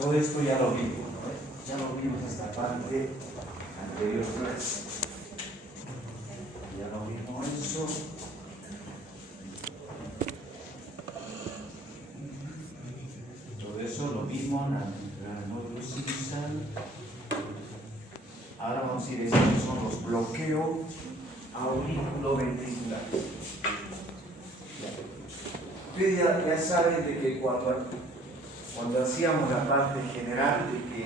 Todo esto ya lo vimos, ¿no? Ya lo vimos esta parte anterior clase. Ya lo vimos eso. Todo eso lo vimos en la módulo sinusal. Ahora vamos a ir a decir que son los bloqueos auriculoventriculares. Ustedes ya saben de que cuando hacíamos la parte general de que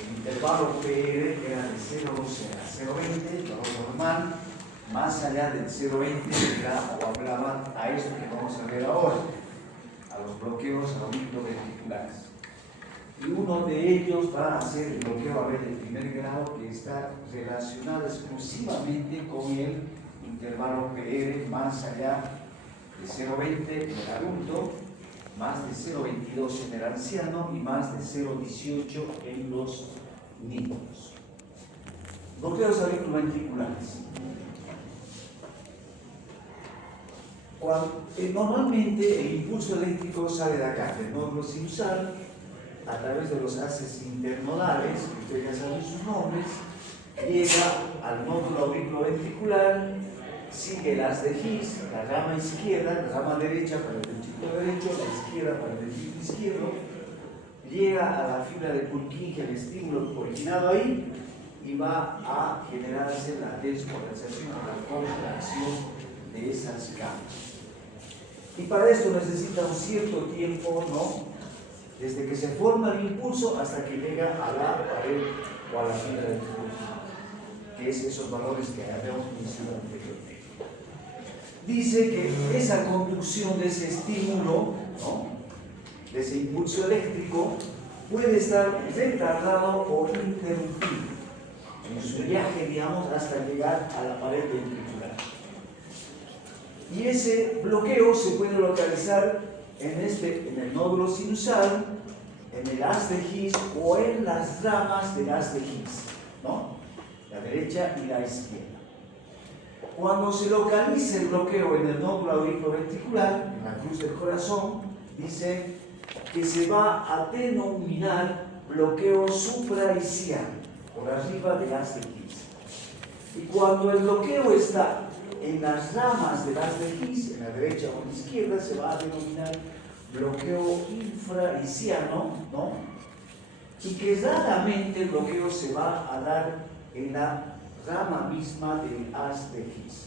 el intervalo PR era de 0,12 a 0,20, lo normal, más allá del 0,20 era o hablaba a esto que vamos a ver ahora, a los bloqueos auriculoventriculares. Y uno de ellos va a ser el bloqueo AB de primer grado, que está relacionado exclusivamente con el intervalo PR más allá de 0,20 en el adulto, más de 0,22 en el anciano y más de 0,18 en los niños. Bloqueos auriculoventriculares. Normalmente el impulso eléctrico sale de acá, del nódulo sinusal, a través de los haces internodales, que ustedes ya saben sus nombres, llega al nódulo auriculoventricular, sigue el haz de His, la rama izquierda, la rama derecha para el ventrículo derecho, la izquierda para el ventrículo izquierdo, llega a la fibra de Purkinje, el estímulo originado ahí, y va a generarse la despolarización o la contracción de esas capas. Y para esto necesita un cierto tiempo, ¿no? Desde que se forma el impulso hasta que llega a la pared o a la fibra de Purkinje, que es esos valores que habíamos mencionado anteriormente. Dice que esa conducción de ese estímulo, ¿no? De ese impulso eléctrico, puede estar retardado o interrumpido en su viaje, digamos, hasta llegar a la pared ventricular. Y ese bloqueo se puede localizar en el nódulo sinusal, en el haz de His o en las ramas del haz de His, ¿no? La derecha y la izquierda. Cuando se localiza el bloqueo en el nódulo auriculoventricular, en la cruz del corazón, dice que se va a denominar bloqueo supraisquiano, por arriba del haz de His. Y cuando el bloqueo está en las ramas del haz de His, en la derecha o en la izquierda, se va a denominar bloqueo infraisquiano, ¿no? Y que raramente el bloqueo se va a dar en la rama misma del haz de His.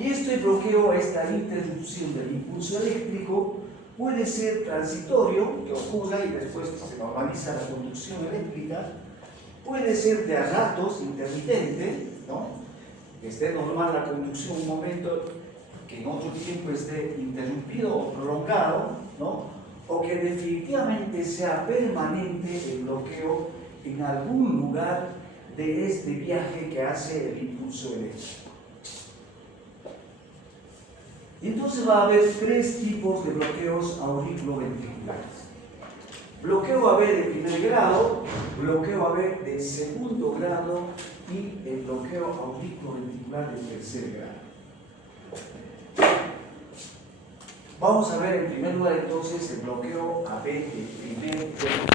Y este bloqueo, esta interrupción del impulso eléctrico, puede ser transitorio, que ocurra y después se normaliza la conducción eléctrica, puede ser de a ratos, intermitente, ¿no? Que esté normal la conducción un momento, que en otro tiempo esté interrumpido o prolongado, ¿no? O que definitivamente sea permanente el bloqueo en algún lugar de este viaje que hace el impulso eléctrico. Y entonces va a haber tres tipos de bloqueos auriculoventriculares. Bloqueo AB de primer grado, bloqueo AB de segundo grado y el bloqueo auriculoventricular de tercer grado. Vamos a ver en primer lugar entonces el bloqueo AB de primer grado,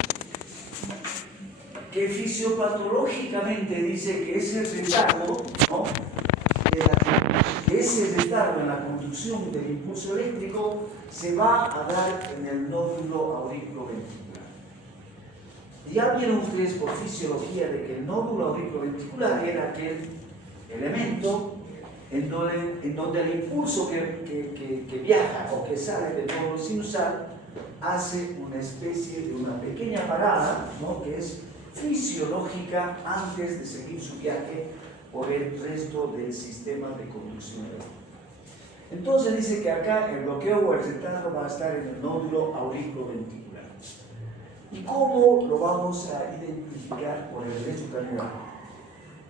que fisiopatológicamente dice que ese retardo, ¿no? Ese retardo en la conducción del impulso eléctrico se va a dar en el nódulo auriculoventricular. Ya vieron ustedes por fisiología de que el nódulo auriculoventricular era aquel elemento en donde el impulso que viaja o que sale del nódulo sinusal hace una especie de una pequeña parada, ¿no? Que es fisiológica antes de seguir su viaje por el resto del sistema de conducción eléctrica. Entonces dice que acá el bloqueo o el retardo va a estar en el nódulo auriculoventricular. ¿Y cómo lo vamos a identificar por el resto también?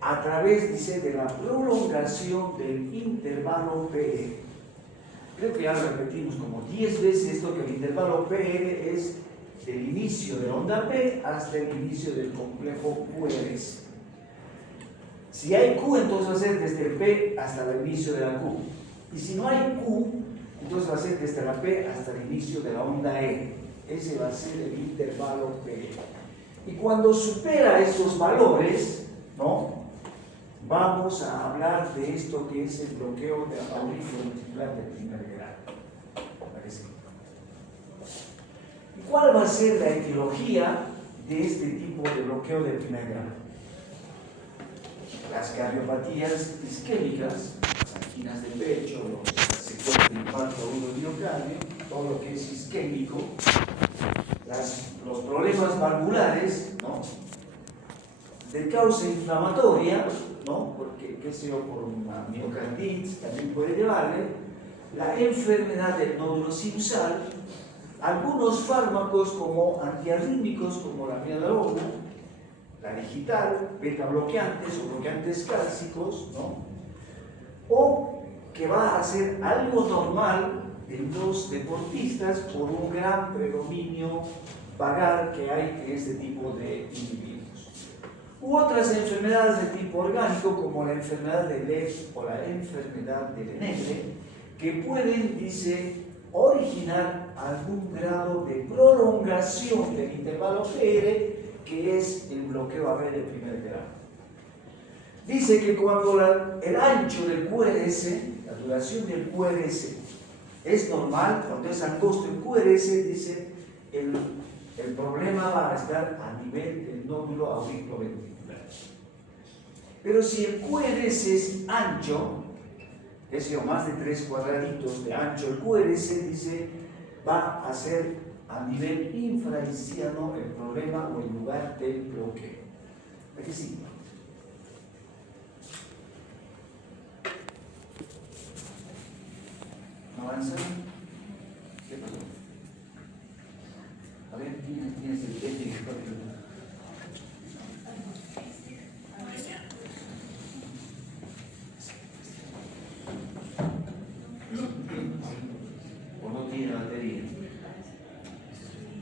A través, dice, de la prolongación del intervalo PR. Creo que ya lo repetimos como 10 veces esto, que el intervalo PR es del inicio de la onda P hasta el inicio del complejo QRS. Si hay Q, entonces va a ser desde el P hasta el inicio de la Q. Y si no hay Q, entonces va a ser desde la P hasta el inicio de la onda E. ese va a ser el intervalo P. Y cuando supera esos valores, ¿no?, vamos a hablar de esto que es el bloqueo de auriculoventricular de primer grado. ¿Y cuál va a ser la etiología de este tipo de bloqueo de primer grado? Las cardiopatías isquémicas, las anginas de pecho, los secuelas de infarto agudo del miocardio, todo lo que es isquémico, los problemas valvulares, ¿no?, de causa inflamatoria, ¿no?, porque, qué sé yo, por una miocarditis también puede llevarle, la enfermedad del nódulo sinusal, algunos fármacos como antiarrítmicos, como la midazolam, la digital, beta bloqueantes o bloqueantes cálcicos, ¿no?, o que va a ser algo normal en los deportistas por un gran predominio vagal que hay en este tipo de individuos. U otras enfermedades de tipo orgánico como la enfermedad de Leber o la enfermedad de Lenegre, que pueden, dice, originar algún grado de prolongación del intervalo PR, que es el bloqueo AB de primer grado. Dice que cuando el ancho del QRS, la duración del QRS es normal, cuando es angosto el QRS, dice, el problema va a estar a nivel del nódulo auriculoventricular. Pero si el QRS es ancho, es decir, más de 3 cuadraditos de ancho, el QRS, dice, va a ser a nivel infraisquiano el problema o el lugar del bloqueo. ¿A qué sí? ¿No avanzan? ¿Qué pasó? A ver, ¿quién es el técnico? ¿O no tiene batería?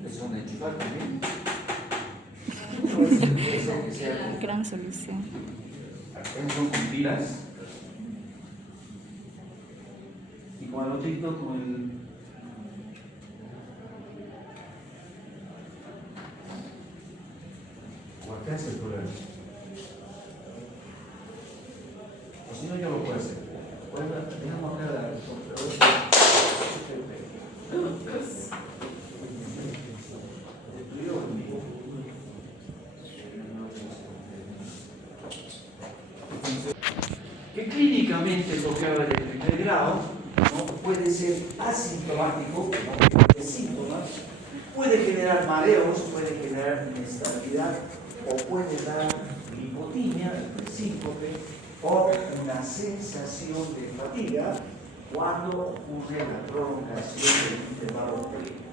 ¿Es una enchufar también? Gran solución. ¿Son con pilas? Y con el otro, con el... ¿O acá es el problema? O si no, yo lo puedo hacer. Dejamos acá la computadora. Que clínicamente el bloqueo de primer grado, ¿no?, puede ser asintomático, no tiene síntomas, puede generar mareos, puede generar inestabilidad o puede dar hipotimia, síncope, o una sensación de fatiga cuando ocurre la prolongación del intervalo previo.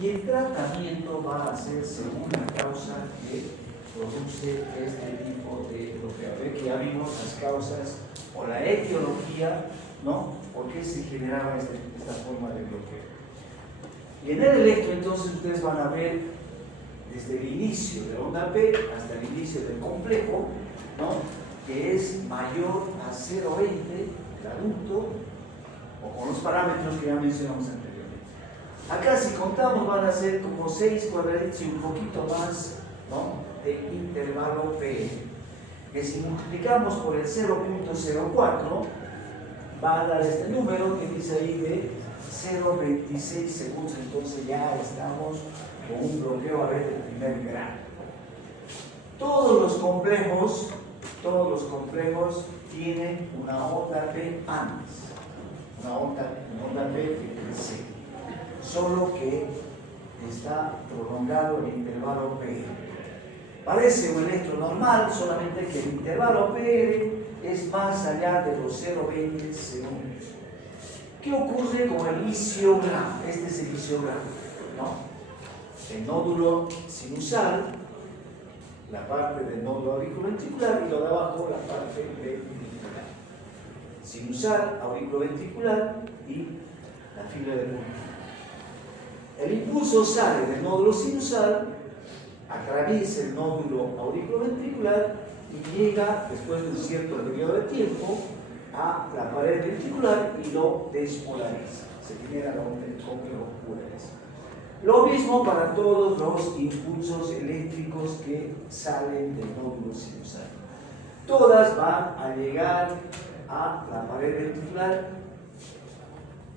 Y el tratamiento va a ser según la causa que produce este tipo de bloqueo. Ve que ya vimos las causas o la etiología, ¿no?, por qué se generaba esta forma de bloqueo. Y en el electro, entonces, ustedes van a ver desde el inicio de onda P hasta el inicio del complejo, ¿no?, que es mayor a 0,20 el adulto, o con los parámetros que ya mencionamos anteriormente. Acá, si contamos, van a ser como 6 cuadraditos y un poquito más, ¿no?, de intervalo P, que si multiplicamos por el 0.04 va a dar este número que dice ahí de 0.26 segundos. Entonces ya estamos con un bloqueo AB de primer grado. Todos los complejos tienen una onda P antes, una onda P que crece, solo que está prolongado el intervalo P. Parece un electro normal, solamente que el intervalo PR es más allá de los 0,20 segundos. ¿Qué ocurre con el isiograma? Este es el isiograma, ¿no? El nódulo sinusal, la parte del nódulo auriculoventricular, y lo de abajo la parte ventricular. Sinusal, auriculoventricular y la fibra de punta. El impulso sale del nódulo sinusal, atraviesa el nódulo auriculoventricular y llega, después de un cierto periodo de tiempo, a la pared ventricular y lo despolariza. Se genera el complejo QRS. Lo mismo para todos los impulsos eléctricos que salen del nódulo sinusal. Todas van a llegar a la pared ventricular,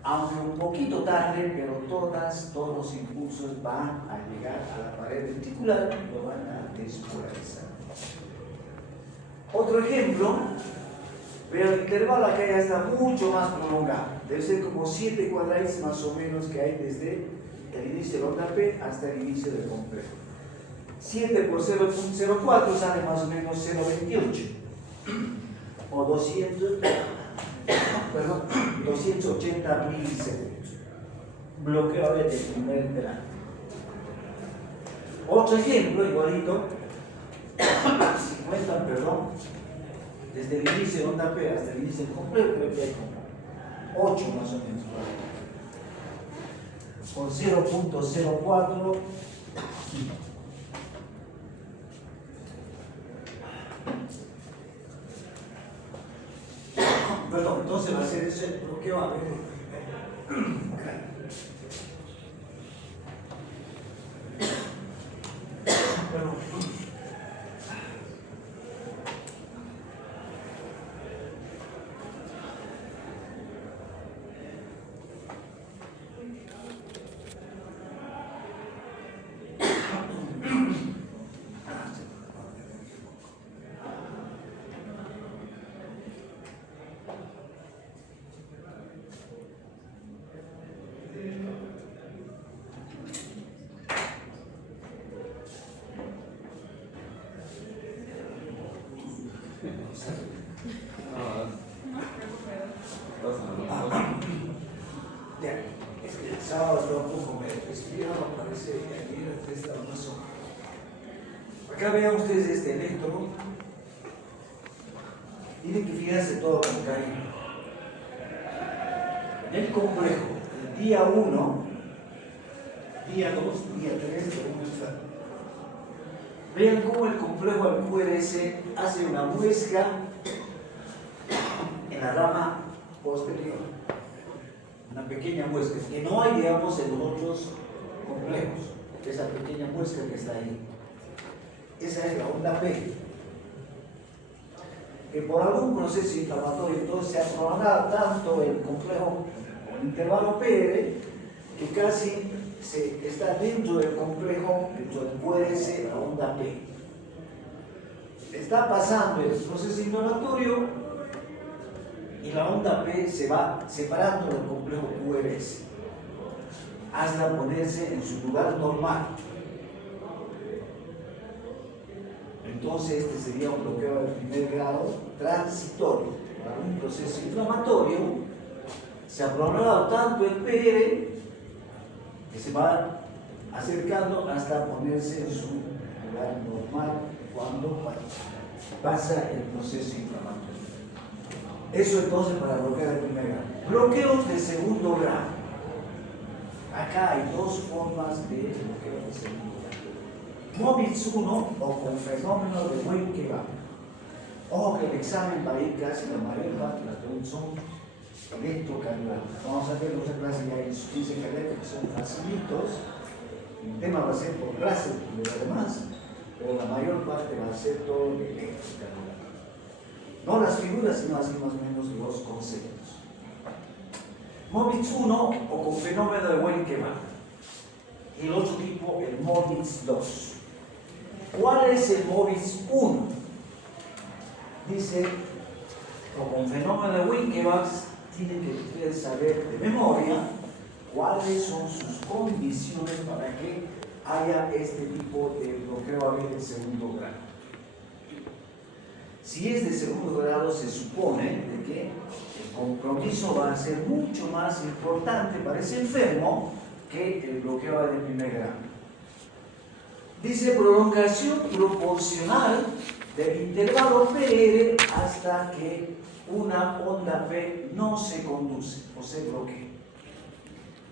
aunque un poquito tarde, pero todos los impulsos van a llegar a la pared ventricular y lo van a despolarizar. Otro ejemplo, pero el intervalo acá ya está mucho más prolongado. Debe ser como 7 cuadrados más o menos que hay desde el inicio de la onda P hasta el inicio del complejo. 7 por 0.04 sale más o menos 0.28 o 280 milisegundos. Bloqueo del primer grado. Otro ejemplo igualito, si cuentan, desde el inicio de onda P hasta el inicio del complejo, creo que hay como 8 más o menos. Con 0.04 perdón, entonces va a ser ese bloqueo a ver. Es que el sábado estaba un poco medio resfriado, parece que ayer estaba más o menos. Acá vean ustedes este electro. Tienen que fijarse todo con cariño. En el complejo, el día 1, día 2, día 3, ¿cómo está? Vean cómo el complejo al QRS hace una muesca en la rama posterior. Una pequeña muesca, que no hay, digamos, en los otros complejos. Esa pequeña muesca que está ahí. Esa es la onda P. Que por algún proceso inflamatorio entonces se ha prolongado tanto el complejo o el intervalo PR que casi está dentro del complejo, dentro del QRS, la onda P. Está pasando el proceso inflamatorio y la onda P se va separando del complejo QRS hasta ponerse en su lugar normal. Entonces este sería un bloqueo de primer grado transitorio. Para un proceso inflamatorio se ha prolongado tanto el PR que se va acercando hasta ponerse en su lugar normal cuando pasa el proceso inflamatorio. Eso entonces para bloquear de primer grado. Bloqueos de segundo grado. Acá hay dos formas de bloqueo de segundo grado. MOBITZ 1 o con fenómeno de Wenckebach. Ojo que el examen va a ir casi la mayor parte de las preguntas son electrocardiográficas. Vamos a ver otra clase ya de insuficiencia cardíaca que son facilitos. El tema va a ser por clase y lo demás, pero la mayor parte va a ser todo electrocardiográfico. No las figuras, sino así más o menos los conceptos. MOBITZ 1 o con fenómeno de Wenckebach. Y el otro tipo, el MOBITZ 2. ¿Cuál es el MOBITZ 1? Dice, como un fenómeno de Wenckebach, tienen que ustedes saber de memoria cuáles son sus condiciones para que haya este tipo de bloqueo AV de segundo grado. Si es de segundo grado, se supone de que el compromiso va a ser mucho más importante para ese enfermo que el bloqueo AV de primer grado. Dice prolongación proporcional del intervalo PR hasta que una onda P no se conduce o se bloquea.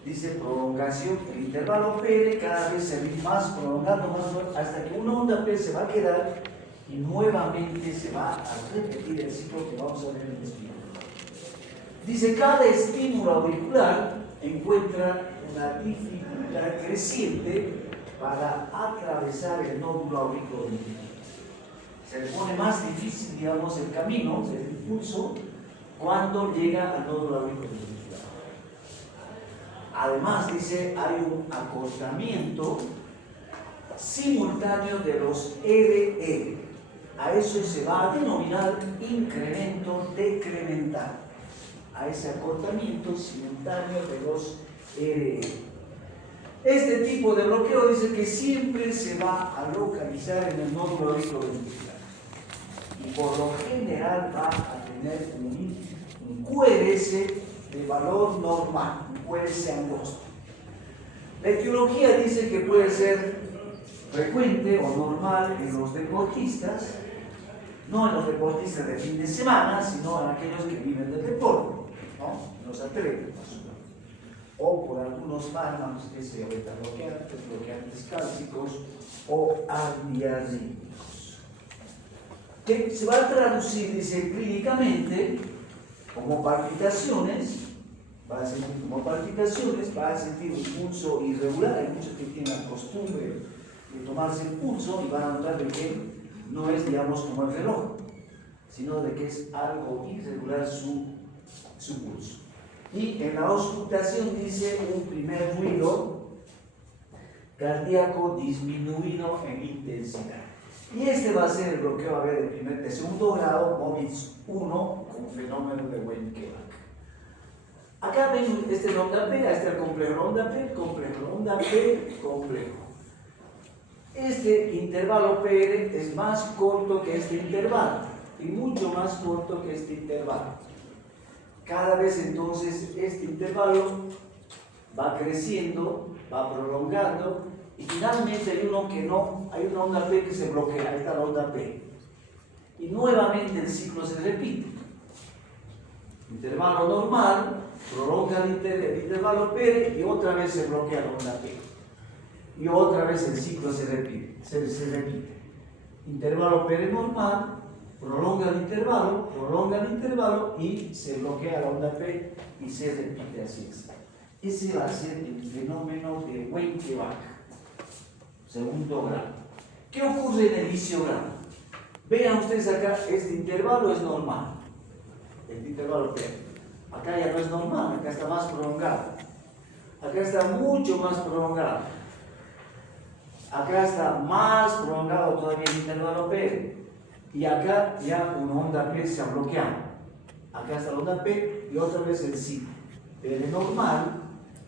Dice prolongación, el intervalo PR cada vez se va más prolongando más hasta que una onda P se va a quedar y nuevamente se va a repetir el ciclo que vamos a ver en el estímulo. Dice cada estímulo auricular encuentra una dificultad creciente para atravesar el nódulo auriculoventricular. Se le pone más difícil, digamos, el camino, el impulso, cuando llega al nódulo auriculoventricular. Además, dice, hay un acortamiento simultáneo de los RE. A eso se va a denominar incremento decremental. A ese acortamiento simultáneo de los RE. Este tipo de bloqueo dice que siempre se va a localizar en el nódulo auriculoventricular. Y por lo general va a tener un QRS de valor normal, un QRS angosto. La etiología dice que puede ser frecuente o normal en los deportistas, no en los deportistas de fin de semana, sino en aquellos que viven del deporte, ¿no? En los atletas, o por algunos fármacos que se bloqueantes cálcicos o antiarrítmicos. Que se va a traducir, dice, clínicamente como palpitaciones, va a sentir como palpitaciones, va a sentir un pulso irregular. Hay muchos que tienen la costumbre de tomarse el pulso y van a notar de que no es, digamos, como el reloj, sino de que es algo irregular su pulso. Y en la auscultación dice un primer ruido cardíaco disminuido en intensidad. Y este va a ser el bloqueo, a ver, de segundo grado, MOVITS 1, con fenómeno de Wenckebach. Acá ven este ronda P, este es el complejo ronda P, complejo. Este intervalo PR es más corto que este intervalo, y mucho más corto que este intervalo. Cada vez entonces este intervalo va creciendo, va prolongando, y finalmente hay uno que no, hay una onda P que se bloquea, esta es la onda P. Y nuevamente el ciclo se repite. Intervalo normal, prolonga el intervalo P y otra vez se bloquea la onda P. Y otra vez el ciclo se repite. Intervalo P normal, prolonga el intervalo y se bloquea la onda P y se repite así. Ese va a ser el fenómeno de Wenckebach. Segundo grado. ¿Qué ocurre en el isiograma? Vean ustedes acá, este intervalo es normal. El intervalo P. Acá ya no es normal, acá está más prolongado. Acá está mucho más prolongado. Acá está más prolongado todavía el intervalo P. Y acá ya una onda P se ha bloqueado. Acá está la onda P y otra vez el ciclo. P normal,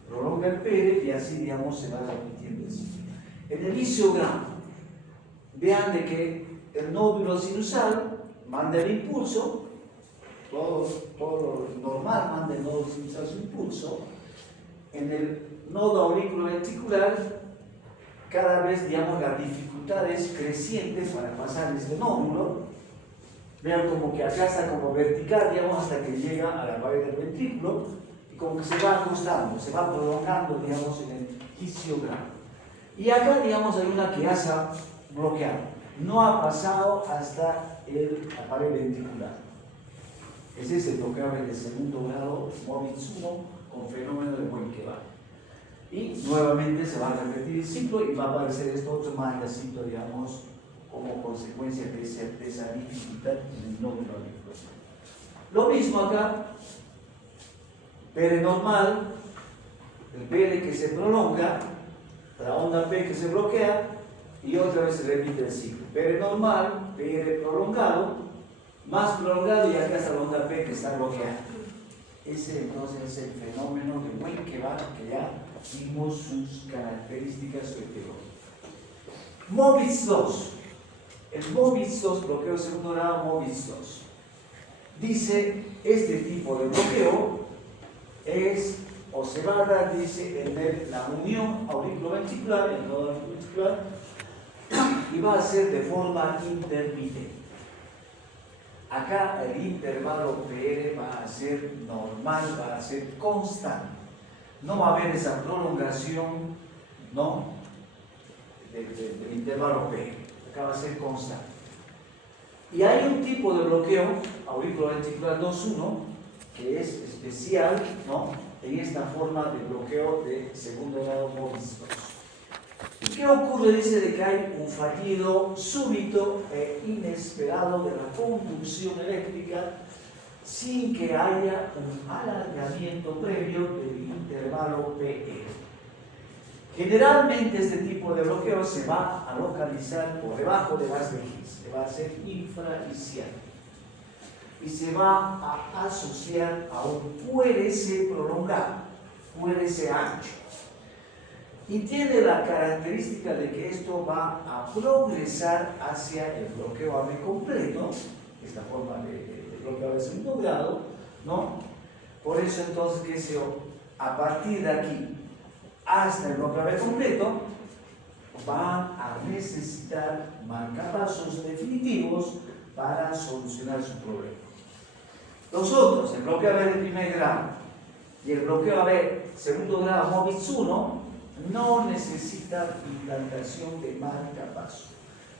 prolonga el P y así, digamos, se va repitiendo el ciclo. En el isiograma, vean de que el nódulo sinusal manda el impulso, todo lo normal manda el nódulo sinusal su impulso. En el nodo auriculoventricular, cada vez, digamos, la dificultad es creciente para pasar este nódulo. Vean como que acá está como vertical, digamos, hasta que llega a la pared del ventrículo y como que se va ajustando, se va prolongando, digamos, en el isiograma. Y acá, digamos, hay una que ya se ha bloqueado. No ha pasado hasta la pared ventricular. Ese es el bloqueo de segundo grado, MOVITS 1, con fenómeno de Wenckebach. Y nuevamente se va a repetir el ciclo y va a aparecer esto otro manchacito, digamos, como consecuencia de esa dificultad en el nódulo auricular. Lo mismo acá, PR normal, el PR que se prolonga, la onda P que se bloquea y otra vez se repite el ciclo. PR normal, PR prolongado, más prolongado y acá está la onda P que está bloqueada. Ese entonces es el fenómeno de Wenckebach que ya vimos sus características etiológicas. MOVITS 2. El MOVITS 2, bloqueo de segundo grado, MOVITS 2. Dice, este tipo de bloqueo es o se va a dar, dice, en la unión auriculoventricular, el nodo auriculoventricular, y va a ser de forma intermitente. Acá el intervalo PR va a ser normal, va a ser constante. No va a haber esa prolongación, ¿no?, del intervalo PR. Acá va a ser constante. Y hay un tipo de bloqueo auriculoventricular 2.1 que es especial, ¿no?, en esta forma de bloqueo de segundo grado MOBIS 2. ¿Y qué ocurre? Dice de que hay un fallido súbito e inesperado de la conducción eléctrica sin que haya un alargamiento previo del intervalo PE. Generalmente este tipo de bloqueo se va a localizar por debajo de las vejigas, se va a hacer infraiscial y se va a asociar a un QRS prolongado, QRS ancho. Y tiene la característica de que esto va a progresar hacia el bloqueo AB completo, esta forma de bloqueo de segundo grado, ¿no? Por eso entonces que a partir de aquí hasta el bloqueo AB completo van a necesitar marcapasos definitivos para solucionar su problema. Los otros, el bloqueo AB de primer grado y el bloqueo AB segundo grado MOBIS 1, no necesitan implantación de marcapaso.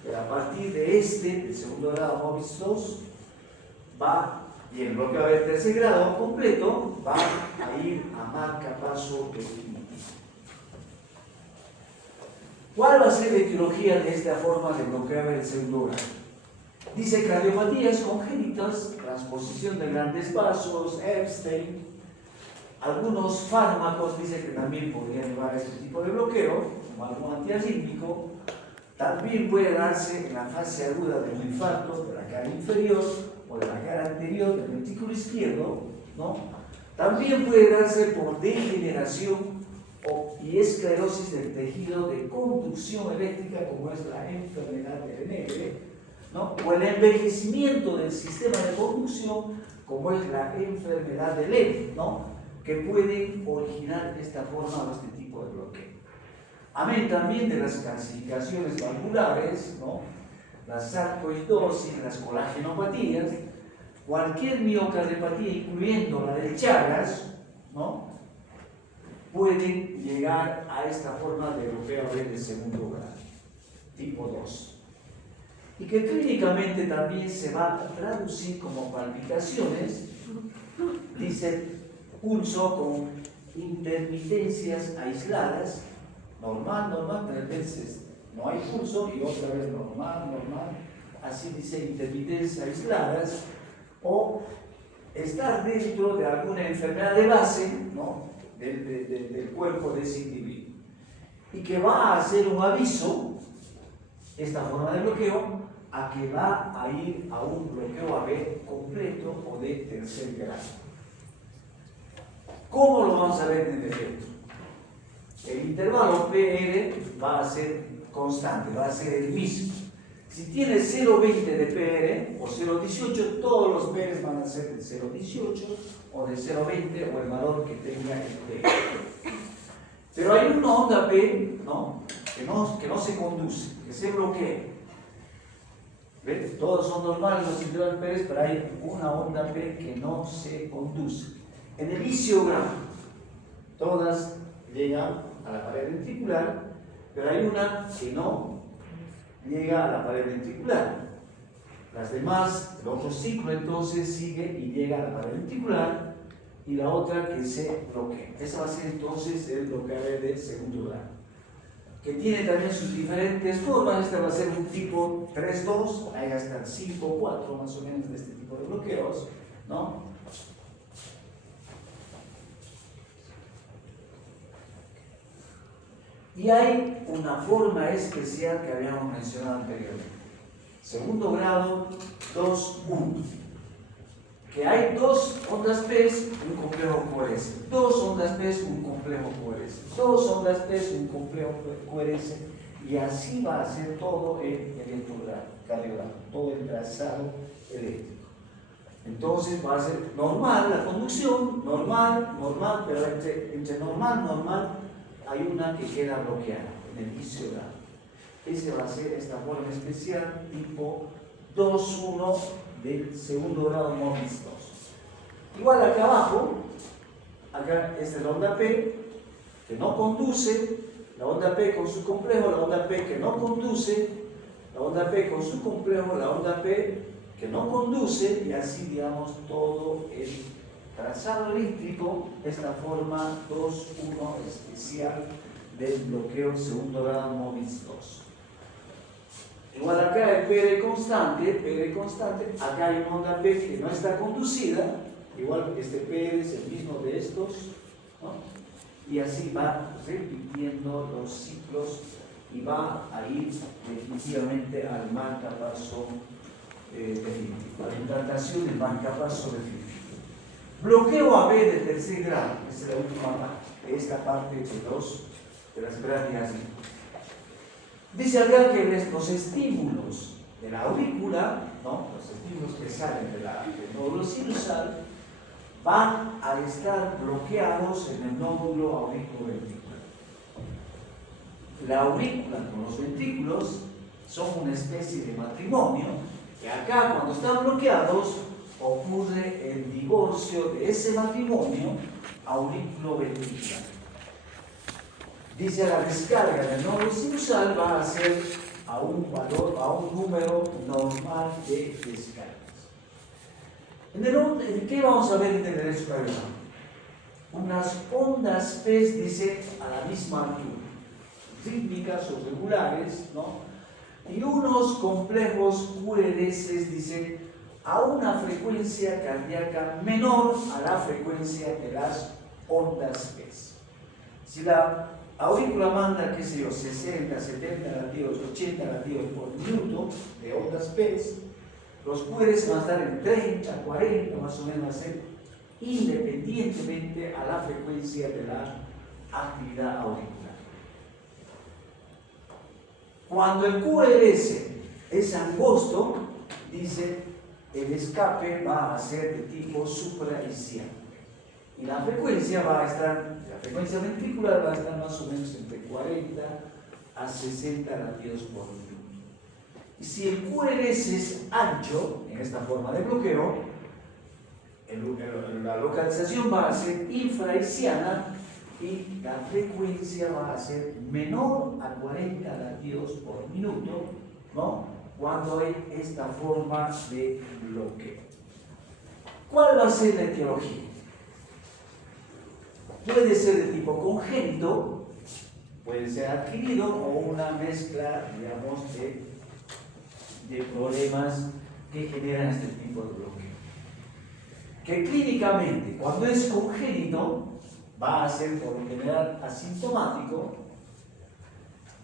Pero a partir de del segundo grado MOBIS 2, y el bloqueo AB tercer grado completo va a ir a marcapaso definitivo. ¿Cuál va a ser la etiología de esta forma de bloqueo del segundo grado? Dice cardiopatías congénitas, transposición de grandes vasos, Epstein. Algunos fármacos dice que también podrían llevar a este tipo de bloqueo, como algo antiarrítmico. También puede darse en la fase aguda de un infarto de la cara inferior o de la cara anterior del ventrículo izquierdo, ¿no? También puede darse por degeneración y esclerosis del tejido de conducción eléctrica, como es la enfermedad de Lenegre, ¿no? O el envejecimiento del sistema de conducción, como es la enfermedad de Lev, ¿no? Que pueden originar esta forma o este tipo de bloqueo. Amén también de las calcificaciones valvulares, ¿no? La sarcoidosis, las colagenopatías, cualquier miocardiopatía, incluyendo la de Chagas, ¿no? Pueden llegar a esta forma de bloqueo de segundo grado, tipo 2. Y que clínicamente también se va a traducir como palpitaciones, dice pulso con intermitencias aisladas, normal, 3 veces no hay pulso y otra vez normal, así dice intermitencias aisladas, o estar dentro de alguna enfermedad de base, ¿no? del cuerpo de ese individuo, y que va a hacer un aviso, esta forma de bloqueo, a que va a ir a un bloqueo AB completo o de tercer grado. ¿Cómo lo vamos a ver en el efecto? El intervalo PR va a ser constante, va a ser el mismo. Si tiene 0,20 de PR o 0,18, todos los PR van a ser de 0,18 o de 0,20 o el valor que tenga el PR. Pero hay una onda P, ¿no? Que no se conduce, que se bloquea. ¿Ves? Todos son normales los intervalos PR, pero hay una onda P que no se conduce. En el isiograma, todas llegan a la pared ventricular, pero hay una que no llega a la pared ventricular. Las demás, el otro ciclo entonces sigue y llega a la pared ventricular, y la otra que se bloquea. Esa va a ser entonces el bloqueo de segundo grado, que tiene también sus diferentes formas. Este va a ser un tipo 3-2, hay hasta el 5-4 más o menos de este tipo de bloqueos, ¿no? Y hay una forma especial que habíamos mencionado anteriormente. Segundo grado 2-1. Que hay dos ondas P, un complejo QRS. Dos ondas P, un complejo QRS. Dos ondas P, un complejo QRS. Y así va a ser todo el electrocardiograma, todo el trazado eléctrico. Entonces va a ser normal la conducción, normal, pero entre normal, hay una que queda bloqueada en el isiograma. Ese va a ser esta forma especial tipo 2-1 del segundo grado MOBIS 2. Igual acá abajo, acá esta es la onda P que no conduce, la onda P con su complejo, la onda P que no conduce, la onda P con su complejo, la onda P que no conduce, y así digamos todo el trazado eléctrico, esta forma 2-1 especial del bloqueo segundo grado MOVIS 2. Igual acá el PR constante, acá hay una onda P que no está conducida, igual este PR es el mismo de estos, ¿no? Y así va repitiendo los ciclos y va a ir definitivamente al marcapaso definitivo, a la implantación del marcapaso definitivo. Bloqueo AB de tercer grado, esta es la última parte, esta parte de las gráficas. Dice acá que los estímulos de la aurícula, ¿no? Los estímulos que salen del nódulo sinusal, van a estar bloqueados en el nódulo auriculoventricular. La aurícula con los ventrículos son una especie de matrimonio, y acá cuando están bloqueados ocurre el divorcio de ese matrimonio auriculoventricular. Dice la descarga del nódulo sinusal va a ser a un número normal de descargas. ¿En qué vamos a ver en el derecho cardiaco? Unas ondas P, dice, a la misma altura, rítmicas o regulares, ¿no? Y unos complejos QRS, dice, a una frecuencia cardíaca menor a la frecuencia de las ondas P. Si la aurícula manda, qué sé yo, 60, 70 latidos, 80 latidos por minuto de ondas P, los QRS van a estar en 30, 40, más o menos, va a ser independientemente a la frecuencia de la actividad auricular. Cuando el QRS es angosto, dice, el escape va a ser de tipo supraicial. Y la frecuencia va a estar, la frecuencia ventricular va a estar más o menos entre 40 a 60 latidos por minuto. Y si el QRS es ancho, en esta forma de bloqueo, la localización va a ser infraiciana y la frecuencia va a ser menor a 40 latidos por minuto, ¿no? Cuando hay esta forma de bloqueo. ¿Cuál va a ser la etiología? Puede ser de tipo congénito, puede ser adquirido o una mezcla, digamos, de problemas que generan este tipo de bloqueo. Que clínicamente, cuando es congénito, va a ser por lo general asintomático,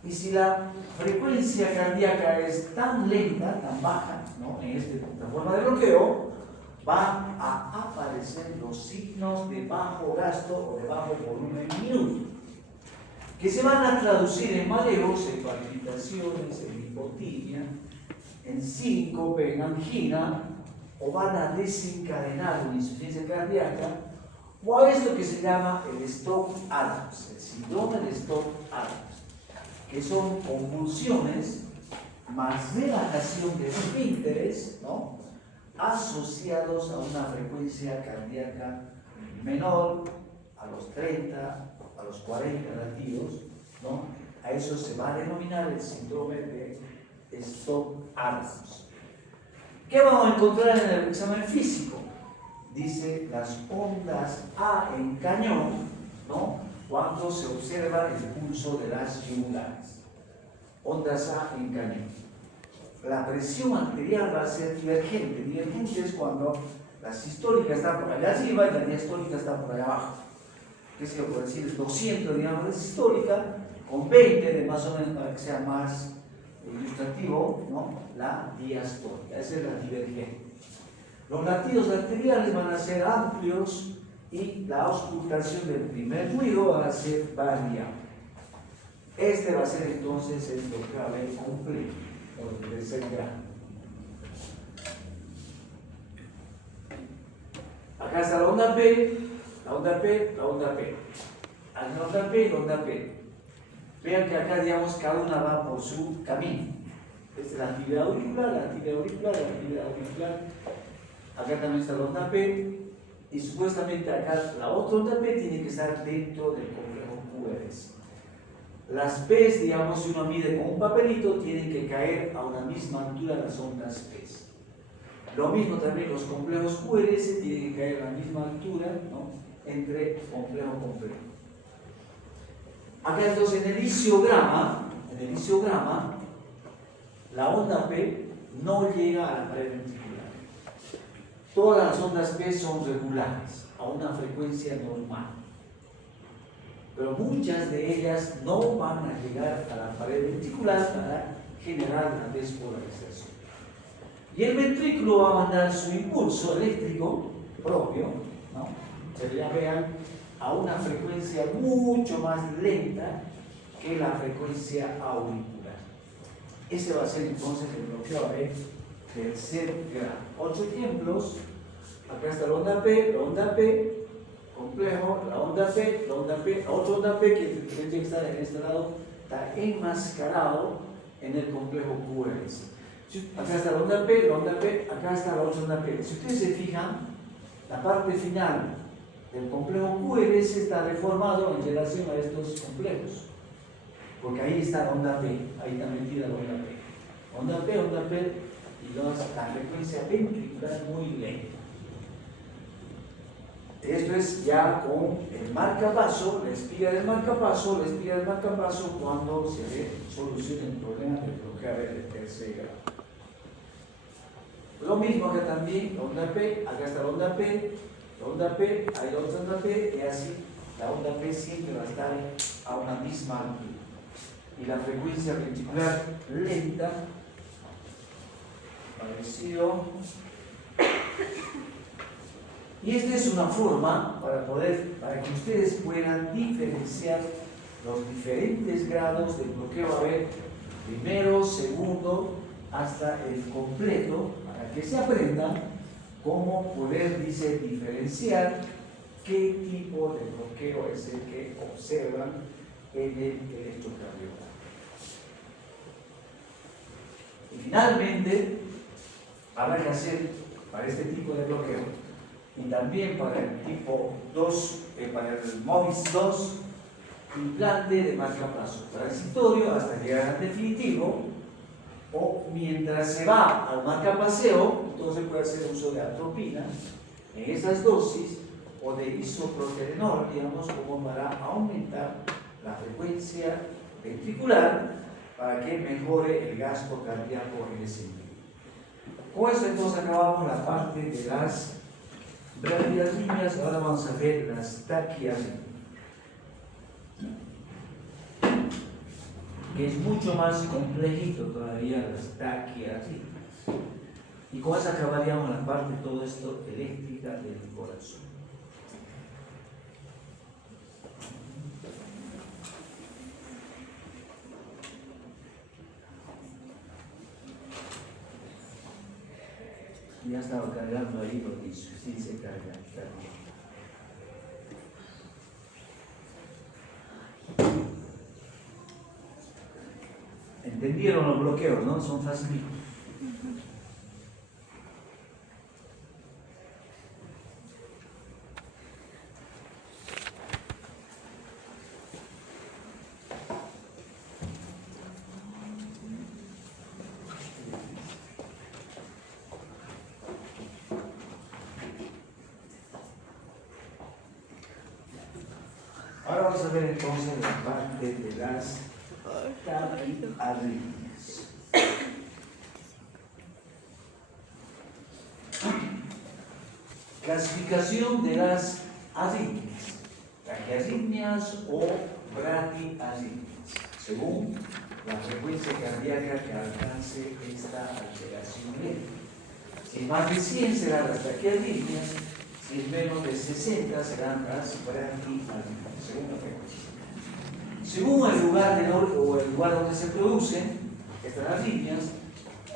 y si la frecuencia cardíaca es tan lenta, tan baja, ¿no? En esta forma de bloqueo, van a aparecer los signos de bajo gasto o de bajo volumen minuto, que se van a traducir en mareos, en palpitaciones, en hipotimia, en síncope, en angina, o van a desencadenar una insuficiencia cardíaca, o a esto que se llama el Stoke-Adams, el síndrome de Stoke-Adams, que son convulsiones más relajación de esfínteres, ¿no? Asociados a una frecuencia cardíaca menor a los 30, a los 40 latidos, ¿no? A eso se va a denominar el síndrome de Stoke-Adams. ¿Qué vamos a encontrar en el examen físico? Dice las ondas A en cañón, ¿no? Cuando se observa el pulso de las yugulares. Ondas A en cañón. La presión arterial va a ser divergente. Divergente es cuando la sistólica está por allá arriba y la diastólica está por allá abajo. ¿Qué se yo puedo decir? 200, digamos, de sistólica, con 20 de más o menos para que sea más ilustrativo, ¿no? La diastólica, esa es la divergente. Los latidos arteriales van a ser amplios y la auscultación del primer ruido va a ser variable. Este va a ser entonces el bloqueo completo, o el tercer grado. Acá está la onda P, la onda P, la onda P. La onda P, la onda P. Vean que acá, digamos, cada una va por su camino. Esta es la actividad auricular, la actividad auricular, la actividad auricular. Acá también está la onda P, y supuestamente acá la otra onda P tiene que estar dentro del complejo QRS. Las P's, digamos, si uno mide con un papelito, tienen que caer a una misma altura las ondas P's. Lo mismo también los complejos QRS tienen que caer a la misma altura, ¿no?, entre complejo complejo. Acá entonces en el isiograma, la onda P no llega a la pared ventricular. Todas las ondas P son regulares, a una frecuencia normal. Pero muchas de ellas no van a llegar a la pared ventricular para generar la despolarización. Y el ventrículo va a mandar su impulso eléctrico propio, ¿no?, pero ya vean, a una frecuencia mucho más lenta que la frecuencia auricular. Ese va a ser entonces el bloqueo AB tercer grado. 8 ejemplos. Acá está la onda P, complejo, la onda P, la otra onda P que tiene que estar en este lado, está enmascarado en el complejo QRS. Acá está la onda P, acá está la otra onda P. Si ustedes se fijan, la parte final del complejo QRS está deformado en relación a estos complejos, porque ahí está la onda P, ahí está metida la onda P, y la frecuencia ventricular muy lenta. Esto es ya con el marcapaso, la espiga del marcapaso cuando se soluciona el problema de bloquear el tercer grado. Lo mismo acá también, la onda P, acá está la onda P, hay la otra onda P, y así la onda P siempre va a estar a una misma altura. Y la frecuencia ventricular lenta, parecido. Y esta es una forma para que ustedes puedan diferenciar los diferentes grados de bloqueo AB, primero, segundo, hasta el completo, para que se aprendan cómo poder, dice, diferenciar qué tipo de bloqueo es el que observan en el electrocardiograma. Y finalmente, habrá que hacer para este tipo de bloqueo y también para el tipo 2, para el MOVIS 2, implante de marcapaso transitorio hasta llegar al definitivo, o mientras se va al marcapaseo, entonces puede hacer uso de atropina en esas dosis o de isoproterenol, digamos, como para aumentar la frecuencia ventricular para que mejore el gasto cardíaco en ese sentido. Con esto entonces acabamos la parte de las bradiarritmias. Ahora vamos a ver las taquiarritmias, que es mucho más complejito todavía las taquiarritmias. Y con eso acabaríamos la parte de todo esto eléctrica del corazón. Ya estaba cargando ahí porque sí se carga. ¿Entendieron los bloqueos, no? Son facilitos. Ahora vamos a ver entonces la parte de las taquiarritmias. Clasificación de las arritmias, taquiarritmias o bradiarritmias, según la frecuencia cardíaca que alcance esta alteración eléctrica. Si es más de 100 serán las taquiarritmias, si es menos de 60 serán las bradiarritmias, según la frecuencia. Según el lugar donde se producen estas arritmias,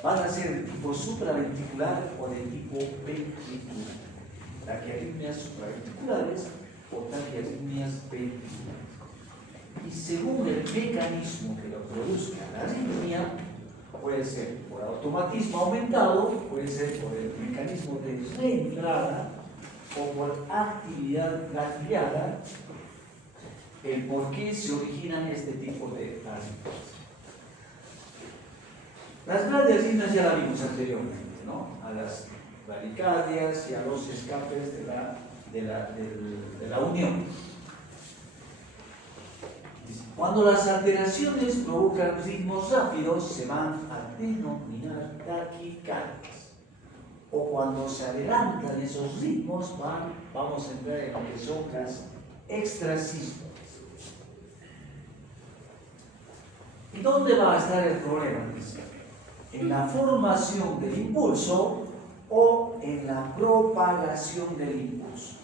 van a ser de tipo supraventricular o de tipo ventricular. Taquiarritmias supraventriculares o taquiarritmias ventriculares. Y según el mecanismo que lo produzca la arritmia, puede ser por automatismo aumentado, puede ser por el mecanismo de reentrada o por actividad gatillada, el por qué se originan este tipo de arritmias. Las bradiarritmias ya la vimos anteriormente, ¿no? A las bradicardias y a los escapes de la unión. Cuando las alteraciones provocan ritmos rápidos, se van a denominar taquicardias. O cuando se adelantan esos ritmos, vamos a entrar en lo que son las extrasístoles. ¿Y dónde va a estar el problema? ¿En la formación del impulso o en la propagación del impulso?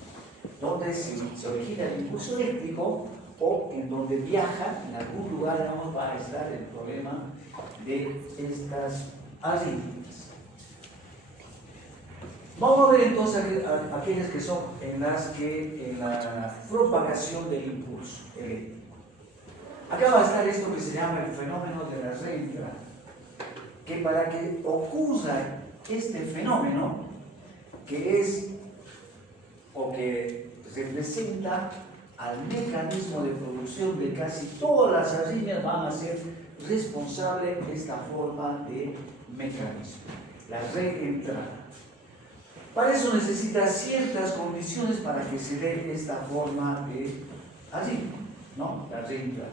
¿Dónde se origina el impulso eléctrico o en donde viaja, en algún lugar va a estar el problema de estas arritmias? Vamos a ver entonces aquellas que son en la propagación del impulso eléctrico. Acá va a estar esto que se llama el fenómeno de la reentrada, que para que ocurra este fenómeno, que es o que representa al mecanismo de producción de casi todas las arritmias, van a ser responsables de esta forma de mecanismo, la reentrada. Para eso necesita ciertas condiciones para que se dé esta forma de arritmia, ¿no? La reentrada.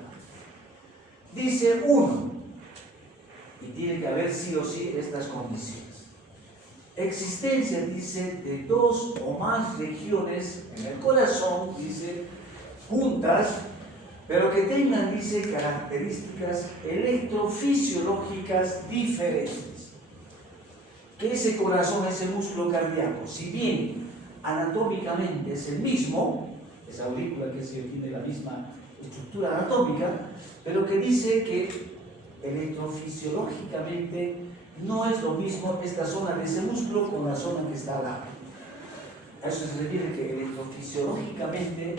Dice uno, y tiene que haber sí o sí estas condiciones. Existencia, dice, de dos o más regiones en el corazón, dice, juntas, pero que tengan, dice, características electrofisiológicas diferentes. Que ese corazón, ese músculo cardíaco, si bien anatómicamente es el mismo, esa aurícula que tiene la misma estructura anatómica, pero que dice que electrofisiológicamente no es lo mismo esta zona de ese músculo con la zona que está al lado. A eso se refiere que electrofisiológicamente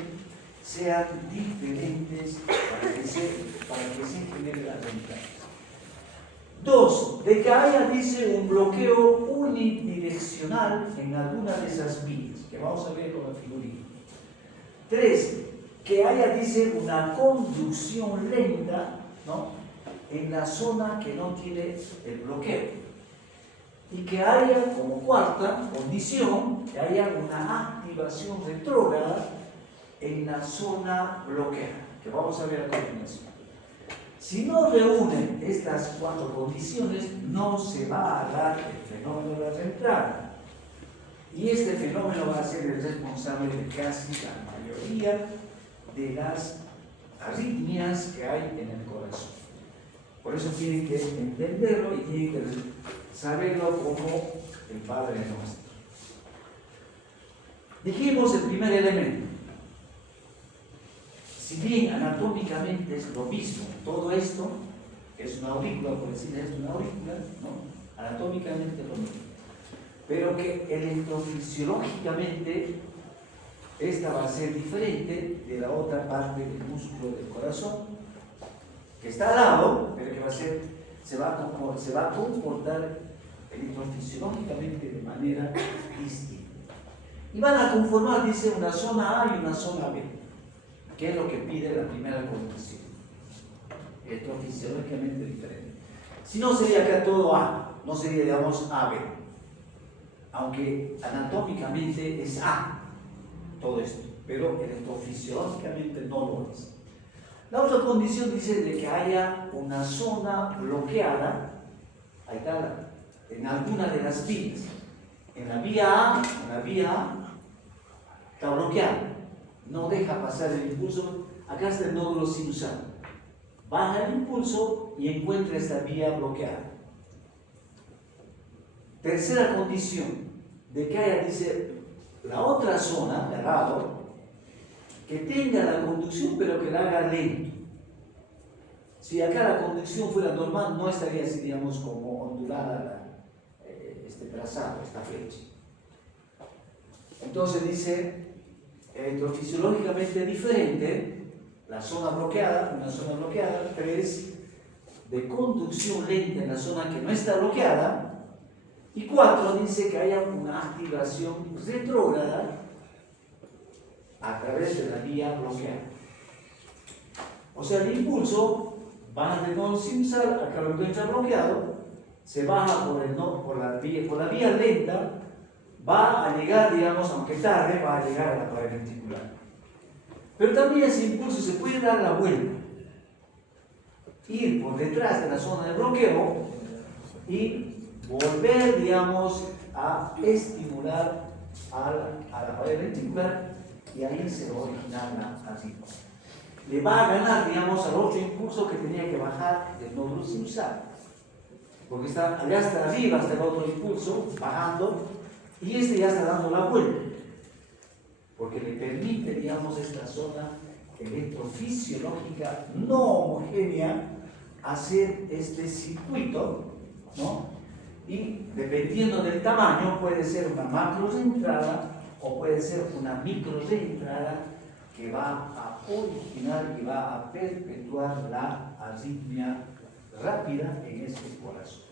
sean diferentes para que se genere la reentrada. Dos, de que haya, dice, un bloqueo unidireccional en alguna de esas vías, que vamos a ver con la figurina. Tres, que haya, dice, una conducción lenta, ¿no?, en la zona que no tiene el bloqueo. Y que haya, como cuarta condición, que haya una activación retrógrada en la zona bloqueada, que vamos a ver a continuación. Si no reúnen estas cuatro condiciones, no se va a dar el fenómeno de la reentrada. Y este fenómeno va a ser el responsable de casi la mayoría de las arritmias que hay en el corazón. Por eso tienen que entenderlo y tienen que saberlo como el Padre Nuestro. Dijimos el primer elemento. Si bien anatómicamente es lo mismo, todo esto es una aurícula, por decir es una aurícula, ¿no? Anatómicamente es lo mismo. Pero que electrofisiológicamente esta va a ser diferente de la otra parte del músculo del corazón, que está al lado, pero que se va a comportar electrofisiológicamente de manera distinta. Y van a conformar, dice, una zona A y una zona B, que es lo que pide la primera condición. Electrofisiológicamente diferente. Si no, sería acá todo A, no sería, digamos, AB. Aunque anatómicamente es A, todo esto, pero electrofisiológicamente no lo es. La otra condición dice de que haya una zona bloqueada, ahí está, en alguna de las vías. En la vía A, está bloqueada, no deja pasar el impulso. Acá está el nódulo sinusal. Baja el impulso y encuentra esta vía bloqueada. Tercera condición, de que haya, dice, la otra zona de al lado, que tenga la conducción pero que la haga lento. Si acá la conducción fuera normal, no estaría así, digamos, como ondulada este trazado, esta flecha. Entonces dice, electrofisiológicamente diferente, la zona bloqueada, una zona bloqueada. 3, de conducción lenta en la zona que no está bloqueada. Y 4, dice que haya una activación retrógrada a través de la vía bloqueada. O sea, el impulso baja del nodo sinusal, acá lo encuentra bloqueado, se baja por la vía lenta va a llegar, digamos, aunque tarde, va a llegar a la pared ventricular. Pero también ese impulso se puede dar la vuelta, ir por detrás de la zona de bloqueo y volver, digamos, a estimular a la pared ventricular, y ahí se va a originar la arritmia. Le va a ganar, digamos, al otro impulso que tenía que bajar del nódulo sinusal, porque está allá hasta arriba, hasta el otro impulso, bajando, y este ya está dando la vuelta, porque le permite, digamos, esta zona electrofisiológica no homogénea hacer este circuito, ¿no? Y dependiendo del tamaño, puede ser una macro reentrada o puede ser una micro reentrada que va a originar y va a perpetuar la arritmia rápida en ese corazón.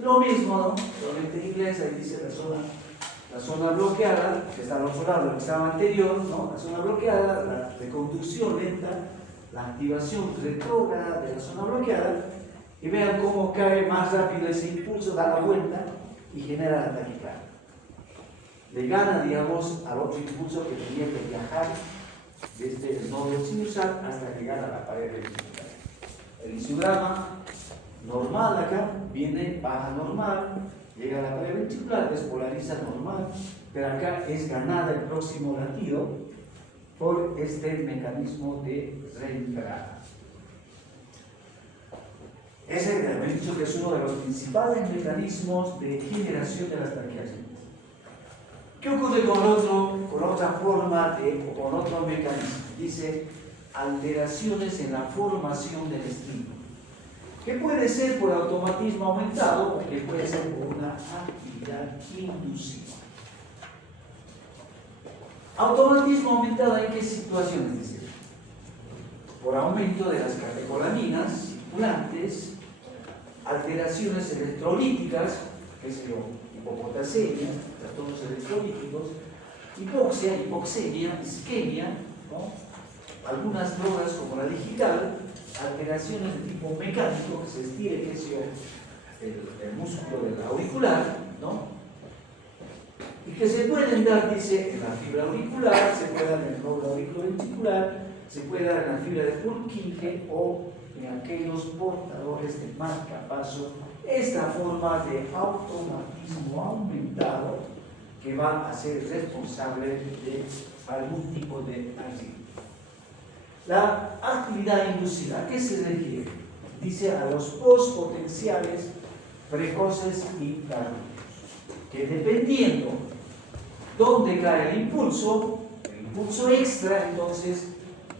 Lo mismo, ¿no? Solamente en inglés, ahí dice la zona bloqueada, que está al otro lado de lo que estaba anterior, ¿no? La zona bloqueada, la reconducción lenta, la activación retrógrada de la zona bloqueada, y vean cómo cae más rápido ese impulso, da la vuelta y genera la taquicardia. Le gana, digamos, al otro impulso que tenía que viajar desde el nódulo sinusal hasta llegar a la pared ventricular. El histograma normal acá viene, baja normal, llega a la pared ventricular, despolariza normal, pero acá es ganada el próximo latido por este mecanismo de reentrada. Ese he dicho que es uno de los principales mecanismos de generación de las taquiarritmias. ¿Qué ocurre con otra forma o con otro mecanismo? Dice alteraciones en la formación del estímulo, que puede ser por automatismo aumentado o que puede ser por una actividad inducida. Automatismo aumentado, ¿en qué situaciones? Dice, por aumento de las catecolaminas circulantes, alteraciones electrolíticas, que es hipopotasemia, trastornos electrolíticos, hipoxemia, isquemia, ¿no? Algunas drogas como la digital, alteraciones de tipo mecánico, que se estire, que es el músculo del auricular, ¿no? Y que se pueden dar, dice, en la fibra auricular, se puede dar en el nódulo auriculoventricular, se puede dar en la fibra de Purkinje o en aquellos portadores de marcapaso, esta forma de automatismo aumentado que va a ser responsable de algún tipo de arritmia. La actividad inducida, ¿a qué se refiere? Dice a los postpotenciales precoces y tardíos, que dependiendo dónde cae el impulso extra, entonces,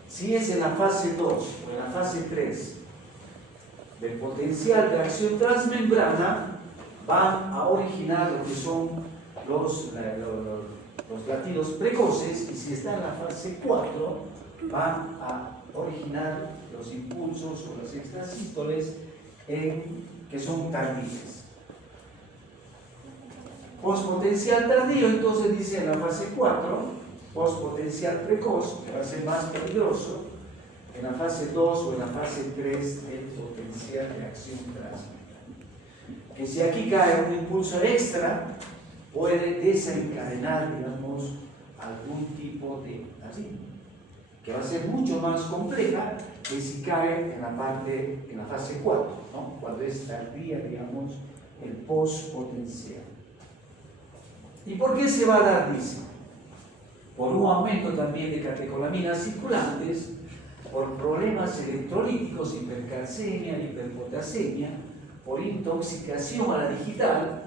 si es en la fase 2 o en la fase 3 del potencial de acción transmembrana, van a originar lo que son los latidos precoces, y si está en la fase 4, van a originar los impulsos o las extrasístoles que son tardías. Postpotencial tardío, entonces dice en la fase 4, postpotencial precoz, que va a ser más peligroso, en la fase 2 o en la fase 3 del potencial de acción transmembrana. Que si aquí cae un impulso extra, puede desencadenar, digamos, algún tipo de arritmia, que va a ser mucho más compleja que si cae en la fase 4, ¿no? Cuando es tardía, digamos, el postpotencial. ¿Y por qué se va a dar? Dice, por un aumento también de catecolaminas circulantes, por problemas electrolíticos, hipercalcemia, hiperpotasemia, por intoxicación a la digital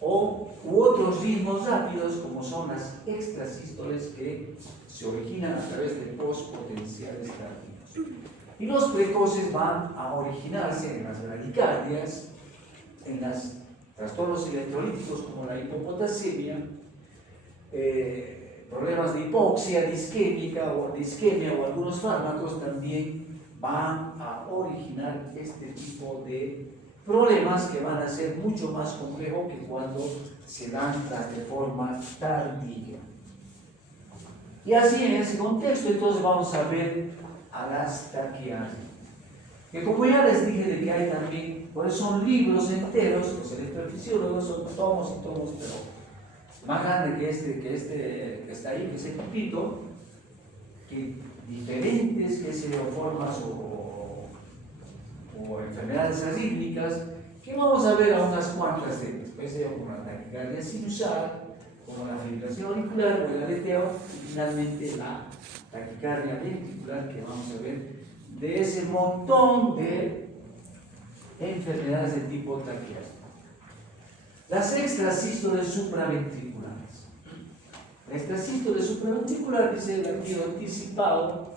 u otros ritmos rápidos como son las extrasístoles que se originan a través de postpotenciales tardíos. Y los precoces van a originarse en las bradicardias, en los trastornos electrolíticos como la hipopotasemia, problemas de hipoxia disquémica o disquemia o algunos fármacos también van a originar este tipo de problemas que van a ser mucho más complejos que cuando se dan de forma tardía. Y así en ese contexto entonces vamos a ver a las taquiarritmias. Que como ya les dije de que hay también, por eso son libros enteros, los electrofisiólogos son tomos y tomos, pero más grande que este que está ahí, que es el tipito, que diferentes, que se formas o enfermedades arrítmicas, que vamos a ver a unas cuantas de ellas. Puede ser como la taquicardia sinusal, como la fibrilación auricular o el aleteo, y finalmente la taquicardia ventricular, que vamos a ver de ese montón de enfermedades de tipo taquicardia. Las extrasístoles supraventriculares. La extrasístole supraventricular, dice el latido anticipado,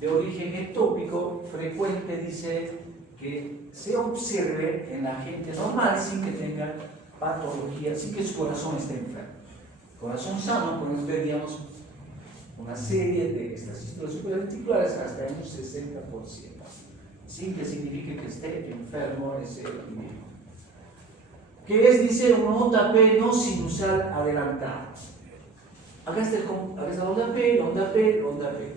de origen ectópico, frecuente, dice que se observe en la gente normal sin que tenga patología, sin que su corazón esté enfermo. Corazón sano, podemos ver, digamos, una serie de extrasístoles supraventriculares hasta en un 60%, sin que signifique que esté enfermo ese individuo. Que es, dice, una onda P no sinusal adelantada. Acá está la onda P, la onda P, la onda P.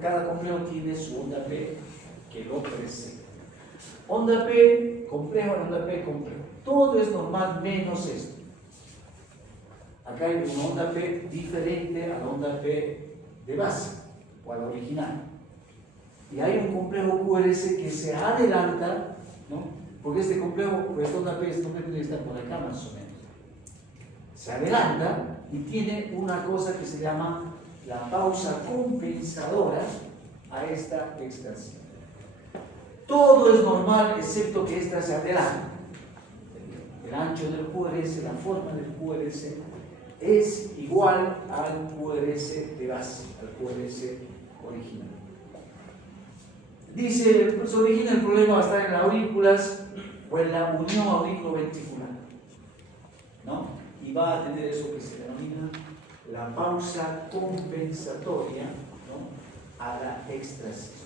Cada complejo tiene su onda P que lo precede. Onda P, complejo, onda P, complejo. Todo es normal menos esto. Acá hay una onda P diferente a la onda P de base o a la original. Y hay un complejo QRS que se adelanta, ¿no? Porque este complejo, pues esta onda P está por acá más o menos. Se adelanta y tiene una cosa que se llama la pausa compensadora a esta extracción. Todo es normal excepto que esta se adelanta. El ancho del QRS, la forma del QRS es igual al QRS de base, al QRS original. Dice, se origina el problema va a estar en las aurículas o en la unión auriculoventricular, ¿no? Y va a tener eso que se denomina la pausa compensatoria, ¿no?, a la extracción.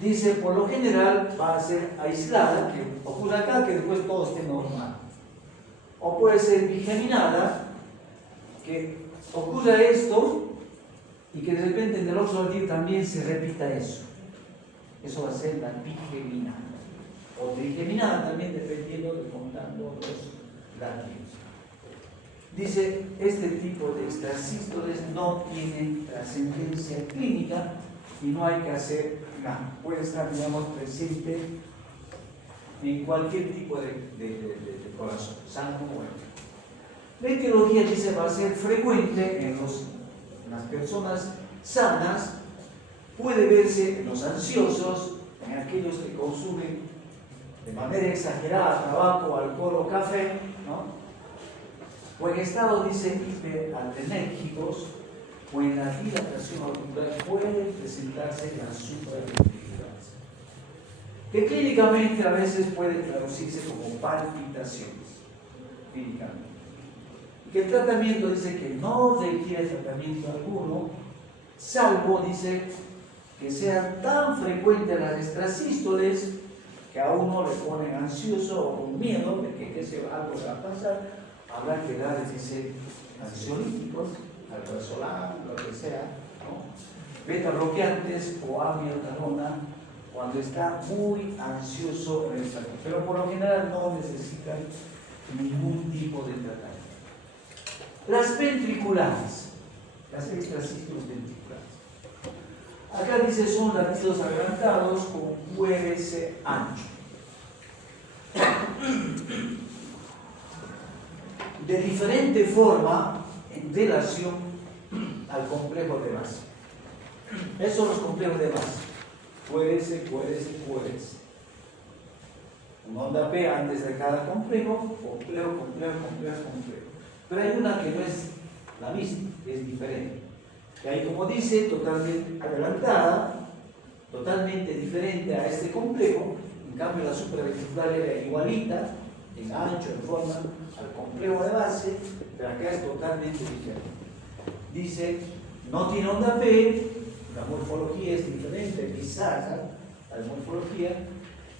Dice, por lo general va a ser aislada, que ocurre acá, que después todo esté normal. O puede ser bigeminada, que ocurra esto y que de repente en el otro latido también se repita eso. Eso va a ser la bigeminada. O trigeminada también, dependiendo de contando los latidos. Dice, este tipo de extrasístoles no tienen trascendencia clínica y no hay que hacer nada. Puede estar, digamos, presente en cualquier tipo de corazón, sano o enfermo. La etiología, dice, va a ser frecuente en las personas sanas, puede verse en los ansiosos, en aquellos que consumen de manera exagerada tabaco, alcohol o café, ¿no? O en estado, dice, hiperaltenérgicos, o en la dilatación auricular puede presentarse la supraventriculares, que clínicamente a veces puede traducirse como palpitaciones, clínicamente. Y que el tratamiento, dice, que no requiere tratamiento alguno, salvo, dice, que sean tan frecuentes las extrasístoles que a uno le ponen ansioso o con miedo de que algo va a pasar. Habrá que darles, dice, ansiolíticos, alprazolam, lo que sea, ¿no?, beta bloqueantes o amiodarona cuando está muy ansioso en el salud. Pero por lo general no necesitan ningún tipo de tratamiento. Las ventriculares, las extrasístoles ventriculares. Acá dice, son latidos adelantados con QRS ancho. De diferente forma en relación al complejo de base. Esos son los complejos de base. QRS. Una onda P antes de cada complejo, complejo. Pero hay una que no es la misma, es diferente. Que hay, como dice, totalmente adelantada, totalmente diferente a este complejo. En cambio, la supraventricular era igualita, en ancho, en forma, al complejo de base, pero acá es totalmente diferente. Dice, no tiene onda P, la morfología es diferente, bizarra, la morfología,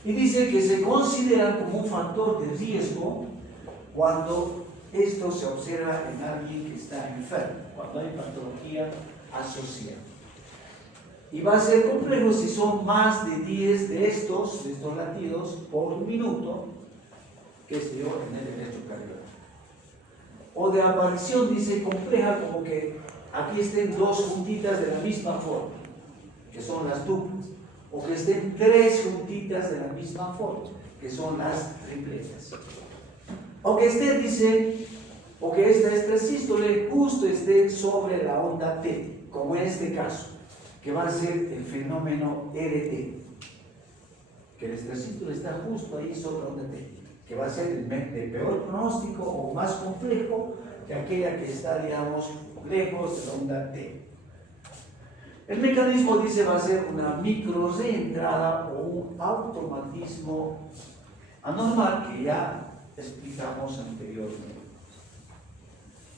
y dice que se considera como un factor de riesgo cuando esto se observa en alguien que está enfermo, cuando hay patología asociada. Y va a ser complejo si son más de 10 de estos latidos por minuto, qué sé yo, en el electrocardiograma. O de aparición, dice, compleja, como que aquí estén dos juntitas de la misma forma, que son las duplas, o que estén tres juntitas de la misma forma, que son las tripletas. O que esté, dice, o que esta extrasístole justo esté sobre la onda T, como en este caso, que va a ser el fenómeno RT, que el extrasístole está justo ahí sobre la onda T, que va a ser el peor pronóstico o más complejo que aquella que está, digamos, lejos de la onda T. El mecanismo, dice, va a ser una micro reentrada o un automatismo anormal que ya explicamos anteriormente.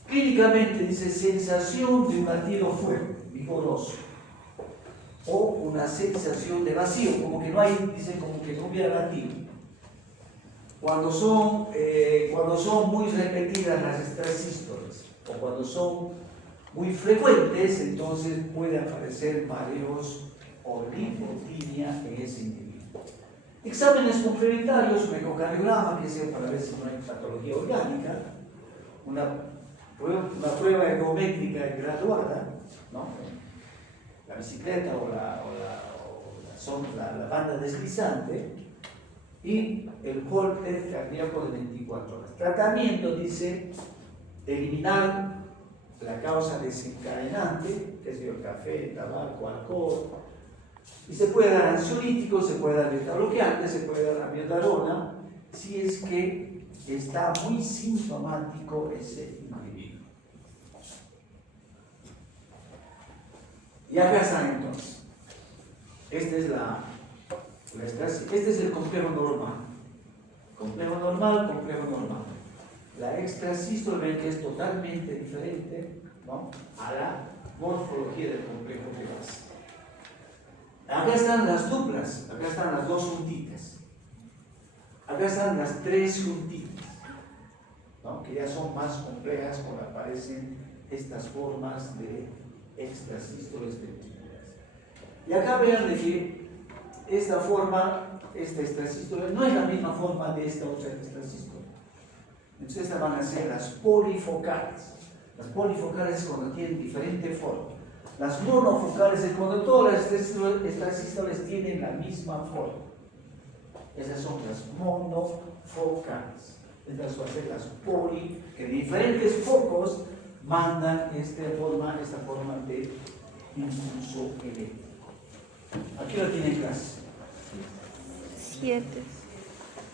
Clínicamente, dice, sensación de un latido fuerte, vigoroso, o una sensación de vacío, como que no hay, dice, como que no hubiera latido. Cuando son muy repetidas las extrasístoles, o cuando son muy frecuentes, entonces puede aparecer mareos o lipotimia en ese individuo. Exámenes complementarios, un ecocardiograma, que sea para ver si no hay patología orgánica, una prueba ecométrica graduada, ¿no? La bicicleta o la banda deslizante, y el Holter cardíaco de 24 horas. Tratamiento, dice, eliminar la causa desencadenante, que es el café, tabaco, alcohol, y se puede dar ansiolítico, se puede dar beta-bloqueante, se puede dar amiodarona, si es que está muy sintomático ese individuo. Y acá están entonces. Este es el complejo normal. Complejo normal. La extrasístole, ven que es totalmente diferente, ¿no?, a la morfología del complejo de base. Acá están las duplas, acá están las dos juntitas. Acá están las tres juntitas, ¿no?, que ya son más complejas cuando aparecen estas formas de extrasístoles ventriculares. Y acá vean de que esta forma, esta extrasístole, no es la misma forma de esta otra extrasístole. Entonces estas van a ser las polifocales. Las polifocales es cuando tienen diferente forma. Las monofocales es cuando todas las extrasístoles tienen la misma forma. Esas son las monofocales. Estas van a ser las poli, que diferentes focos mandan esta forma de impulso eléctrico. Aquí lo tienen en clase. 7.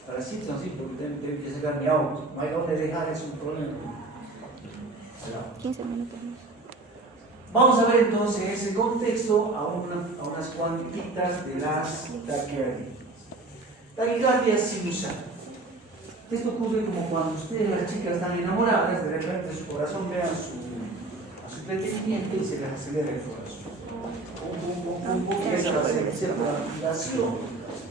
Para las 7 son así, porque tengo que sacar mi auto. No hay dónde dejar, es un problema. 15 minutos más. Vamos a ver entonces en ese contexto a unas cuantitas de las taquicardias. Taquicardia sinusal. Esto ocurre como cuando ustedes, las chicas, están enamoradas, de repente su corazón ve a su pretendimiento y se les acelera el corazón. Y esa va a ser la activación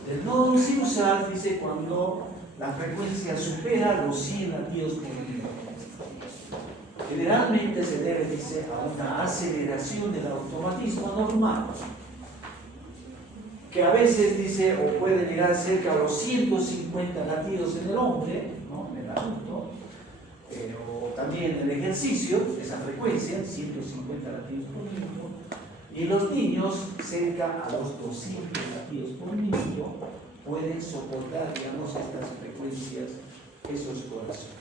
del nódulo sinusal, dice, cuando la frecuencia supera los 100 latidos por minuto. Generalmente se debe, dice, a una aceleración del automatismo normal, que a veces, dice, o puede llegar cerca a los 150 latidos en el hombre, ¿no?, en el adulto, o también en el ejercicio, esa frecuencia, 150 latidos por minuto, y los niños cerca a los 200 latidos por minuto pueden soportar, digamos, estas frecuencias, esos corazones.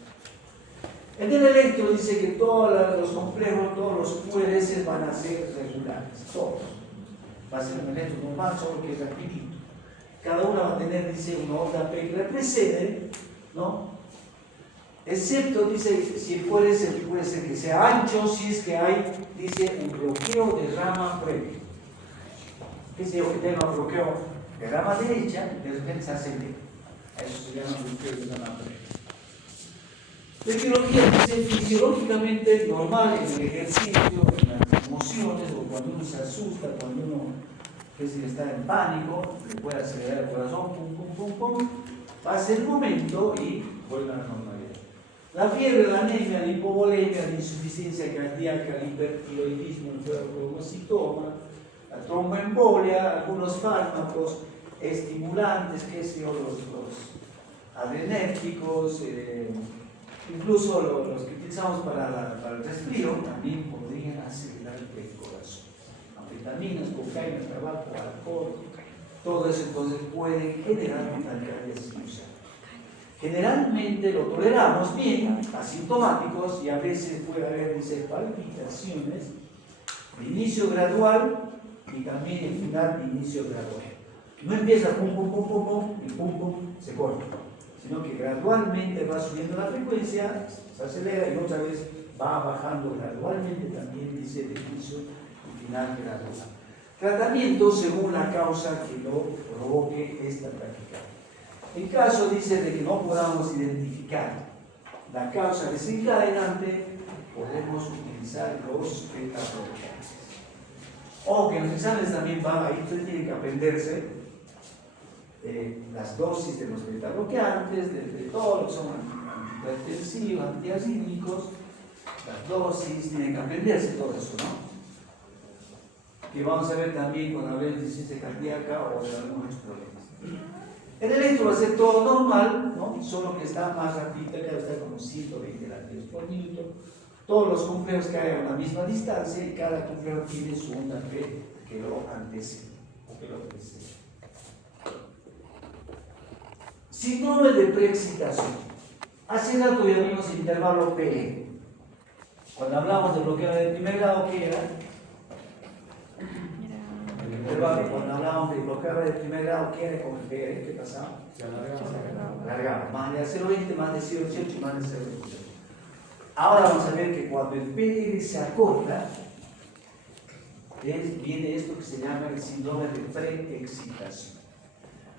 En el electro dice que todos los complejos, todos los QRS van a ser regulares, todos. Va a ser un electro normal, solo que es rapidito. Cada uno va a tener, dice, una onda P que le precede, ¿no? Excepto, dice, si puede ser que sea ancho, si es que hay, dice, un bloqueo de rama previo. ¿Qué sé yo? Que tenga un bloqueo de rama derecha, de repente se acelera. Eso se llama bloqueo de rama previa. La etiología dice fisiológicamente normal en el ejercicio, en las emociones, o cuando uno se asusta, cuando uno está en pánico, le puede acelerar el corazón, pum, pasa el momento y vuelve a la normalidad. La fiebre, la anemia, la hipovolemia, la insuficiencia cardíaca, el hipertiroidismo, el fuego como síntoma, la tromboembolia, algunos fármacos estimulantes, qué sé yo, los adrenérgicos, incluso los que utilizamos para el resfrío, también podrían acelerar el corazón. Anfetaminas, cocaína, tabaco, alcohol, todo eso entonces puede generar una taquicardia sinusal. Generalmente lo toleramos bien, asintomáticos, y a veces puede haber, dice, palpitaciones de inicio gradual y también el final de inicio gradual. No empieza pum, pum, pum, pum, pum, y pum, pum, se corta, sino que gradualmente va subiendo la frecuencia, se acelera y otra vez va bajando gradualmente también, dice, de inicio y final gradual. Tratamiento según la causa que lo provoque esta taquicardia. En caso, dice, de que no podamos identificar la causa desencadenante, podemos utilizar los beta-bloqueantes. O que en los exámenes también van, ahí ustedes tienen que aprenderse las dosis de los beta-bloqueantes, de todo lo que son antihipertensivos, antiarrítmicos, las dosis, tienen que aprenderse todo eso, ¿no? Que vamos a ver también cuando hablemos de insuficiencia cardíaca o de algunos problemas. El electro va a ser todo normal, ¿no? Solo que está más rápido, que está como 120 latidos por minuto. Todos los complejos caen a la misma distancia y cada complejo tiene su onda P que lo antecede o que lo precede. Síndrome de preexcitación. Hace rato ya vimos el intervalo PE. Cuando hablamos de bloqueo de primer grado, ¿qué era? El intervalo, cuando hablábamos de bloqueo de primer grado, ¿qué era con el PE? ¿Qué pasaba? Se alargaba. Más de 0,20, más de 0,18 y más de 0,28. Ahora vamos a ver que cuando el PE se acorta, viene esto que se llama el síndrome de preexcitación.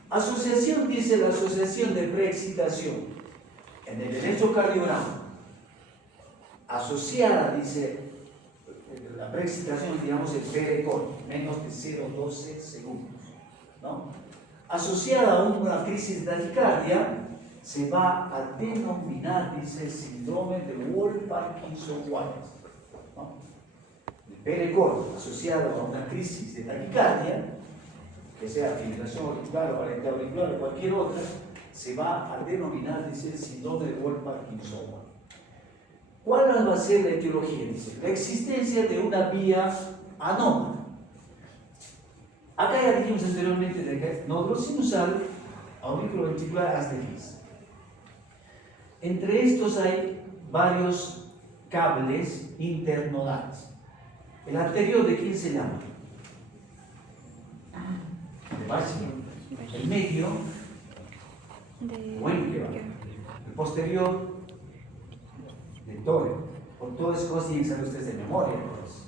Asociación, dice la asociación de preexcitación en el electrocardiograma, asociada, dice, la preexcitación, digamos, el P record, menos de 0,12 segundos, ¿no? Asociada a una crisis de taquicardia, se va a denominar, dice, síndrome de Wolff-Parkinson-White, ¿no? El P record asociado a una crisis de taquicardia, que sea fibrilación auricular o variante auricular o cualquier otra, se va a denominar, dice, el síndrome de Wolff-Parkinson-White. ¿Cuál va a ser la etiología? Dice, la existencia de una vía anómala. Acá ya dijimos anteriormente de nódulo sinusal, auriculoventricular, hasta gris. Entre estos hay varios cables internodales. El anterior, ¿de quién se llama? De básico. El medio, bueno, que va. El posterior, de Torre. Por todas esas cosas tienen que saber ustedes de memoria. Pues.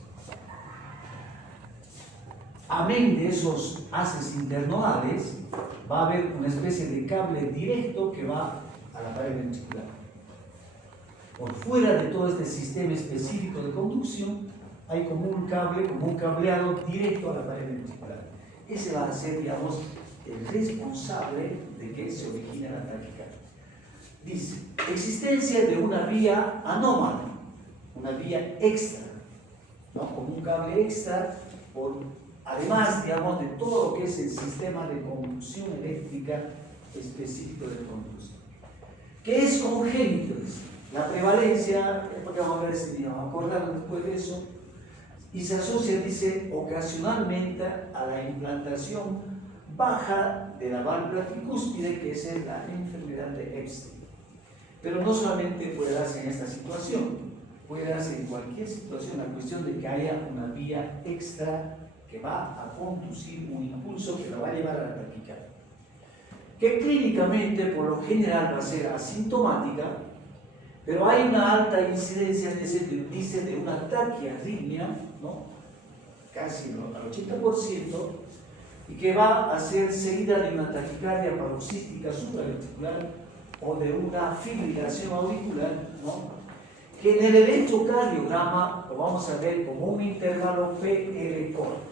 Amén de esos haces internodales, va a haber una especie de cable directo que va a la pared ventricular. Por fuera de todo este sistema específico de conducción, hay como un cable, como un cableado directo a la pared ventricular. Ese va a ser, digamos, el responsable de que se origine la taquicardia. Dice, existencia de una vía anómala, una vía extra, ¿no? Como un cable extra, además, digamos, de todo lo que es el sistema de conducción eléctrica específico del conductor. ¿Qué es congénito? La prevalencia, porque vamos a ver ese día, vamos a acordarnos después de eso, y se asocia, dice, ocasionalmente a la implantación baja de la válvula tricúspide, que es la enfermedad de Epstein. Pero no solamente puede darse en esta situación, puede darse en cualquier situación, la cuestión de que haya una vía extra que va a conducir un impulso que la va a llevar a la taquicardia. Que clínicamente, por lo general, va a ser asintomática, pero hay una alta incidencia, dice, de una taquiarritmia, ¿no? Casi al 80%, y que va a ser seguida de una taquicardia paroxística supraventricular o de una fibrilación auricular, ¿no? Que en el electrocardiograma lo vamos a ver como un intervalo PR corto.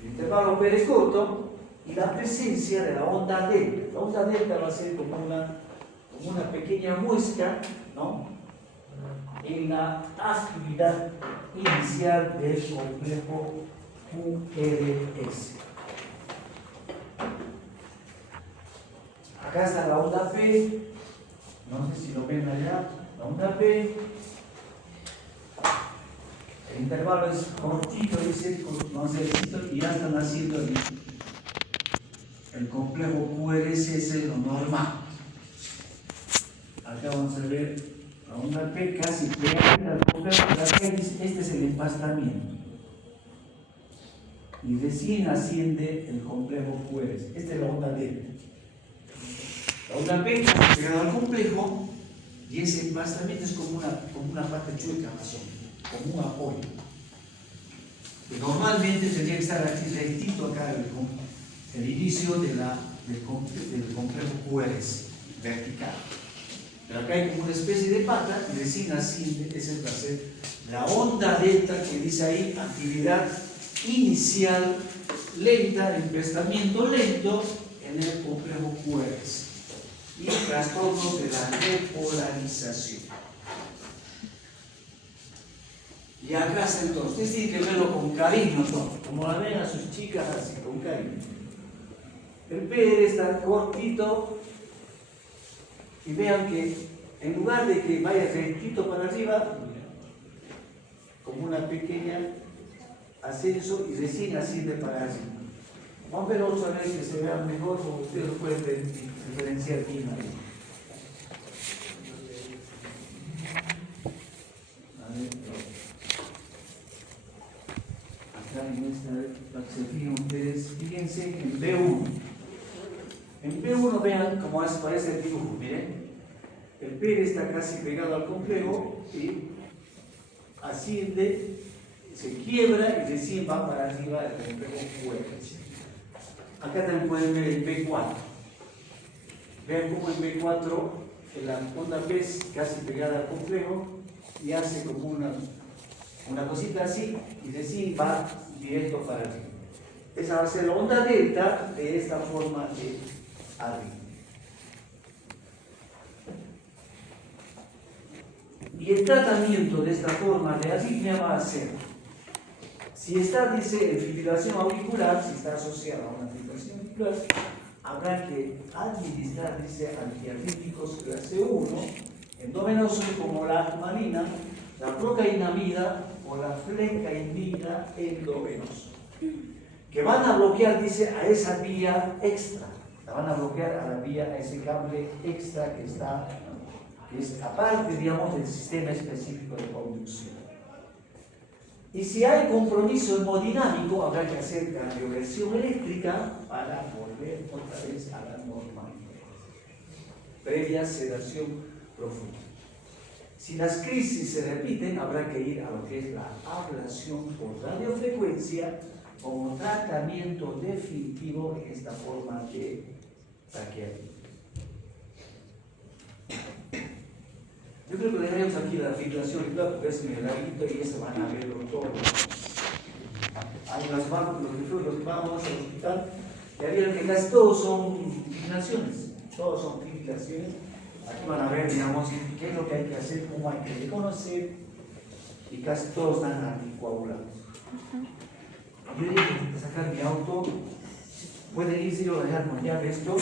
El intervalo PR corto y la presencia de la onda delta. La onda delta va a ser como una pequeña muesca, ¿no? En la actividad inicial del complejo QRS. Acá está la onda P, no sé si lo ven allá, la onda P. El intervalo es cortito, dice, y ya están haciendo el complejo QRS, es lo normal. Acá vamos a ver la onda P casi pegada al complejo, este es el empastamiento. Y recién asciende el complejo QRS. Esta es la onda D. La onda P casi pegada al complejo, y ese empastamiento es como una parte chueca más o menos, como un apoyo. Y normalmente tendría que estar aquí rectito acá el inicio del complejo QRS, vertical. Pero acá hay como una especie de pata y recién asciende, esa va a ser la onda delta que dice ahí, actividad inicial lenta, empastamiento lento en el complejo QRS. Y trastornos de la repolarización. Y acá está entonces, ustedes tienen que verlo con cariño, ¿no? Como la ven a sus chicas así, con cariño. El P está cortito y vean que en lugar de que vaya rectito para arriba, como una pequeña ascenso y recién asciende para arriba. Vamos a ver otra vez que se vean mejor, como ustedes lo pueden diferenciar bien ahí. Acá en esta, para que se fijen ustedes, fíjense en B1. En B1 vean cómo parece el dibujo, miren. El P está casi pegado al complejo y asciende, se quiebra y recién va para arriba el complejo QRS. Acá también pueden ver el B4. Vean cómo el B4, la onda P es casi pegada al complejo y hace como una cosita así y recién va directo para arriba. Esa va a ser la onda delta de esta forma de arriba. Y el tratamiento de esta forma de arritmia va a ser, si está, dice, en fibrilación auricular, si está asociada a una fibrilación auricular, habrá que administrar, dice, antiarrítmicos clase 1, endovenosos como la atmalina, la procainamida o la flecainamida endovenoso, que van a bloquear, dice, a esa vía extra, la van a bloquear a la vía, a ese cable extra que está, que es aparte, digamos, del sistema específico de conducción. Y si hay compromiso hemodinámico, habrá que hacer cardioversión eléctrica para volver otra vez a la normalidad, previa sedación profunda. Si las crisis se repiten, habrá que ir a lo que es la ablación por radiofrecuencia como tratamiento definitivo en esta forma de taquiardia. Yo creo que dejaremos aquí la fibrilación auricular porque es medio larguito y eso van a verlo todo. Hay los que vamos al hospital, ya vieron que casi todos son fibrilaciones, todos son fibrilaciones. Aquí van a ver, digamos, qué es lo que hay que hacer, cómo hay que reconocer, y casi todos están anticoagulados. Yo dije que sacar mi auto, puede irse y dejar con llave esto.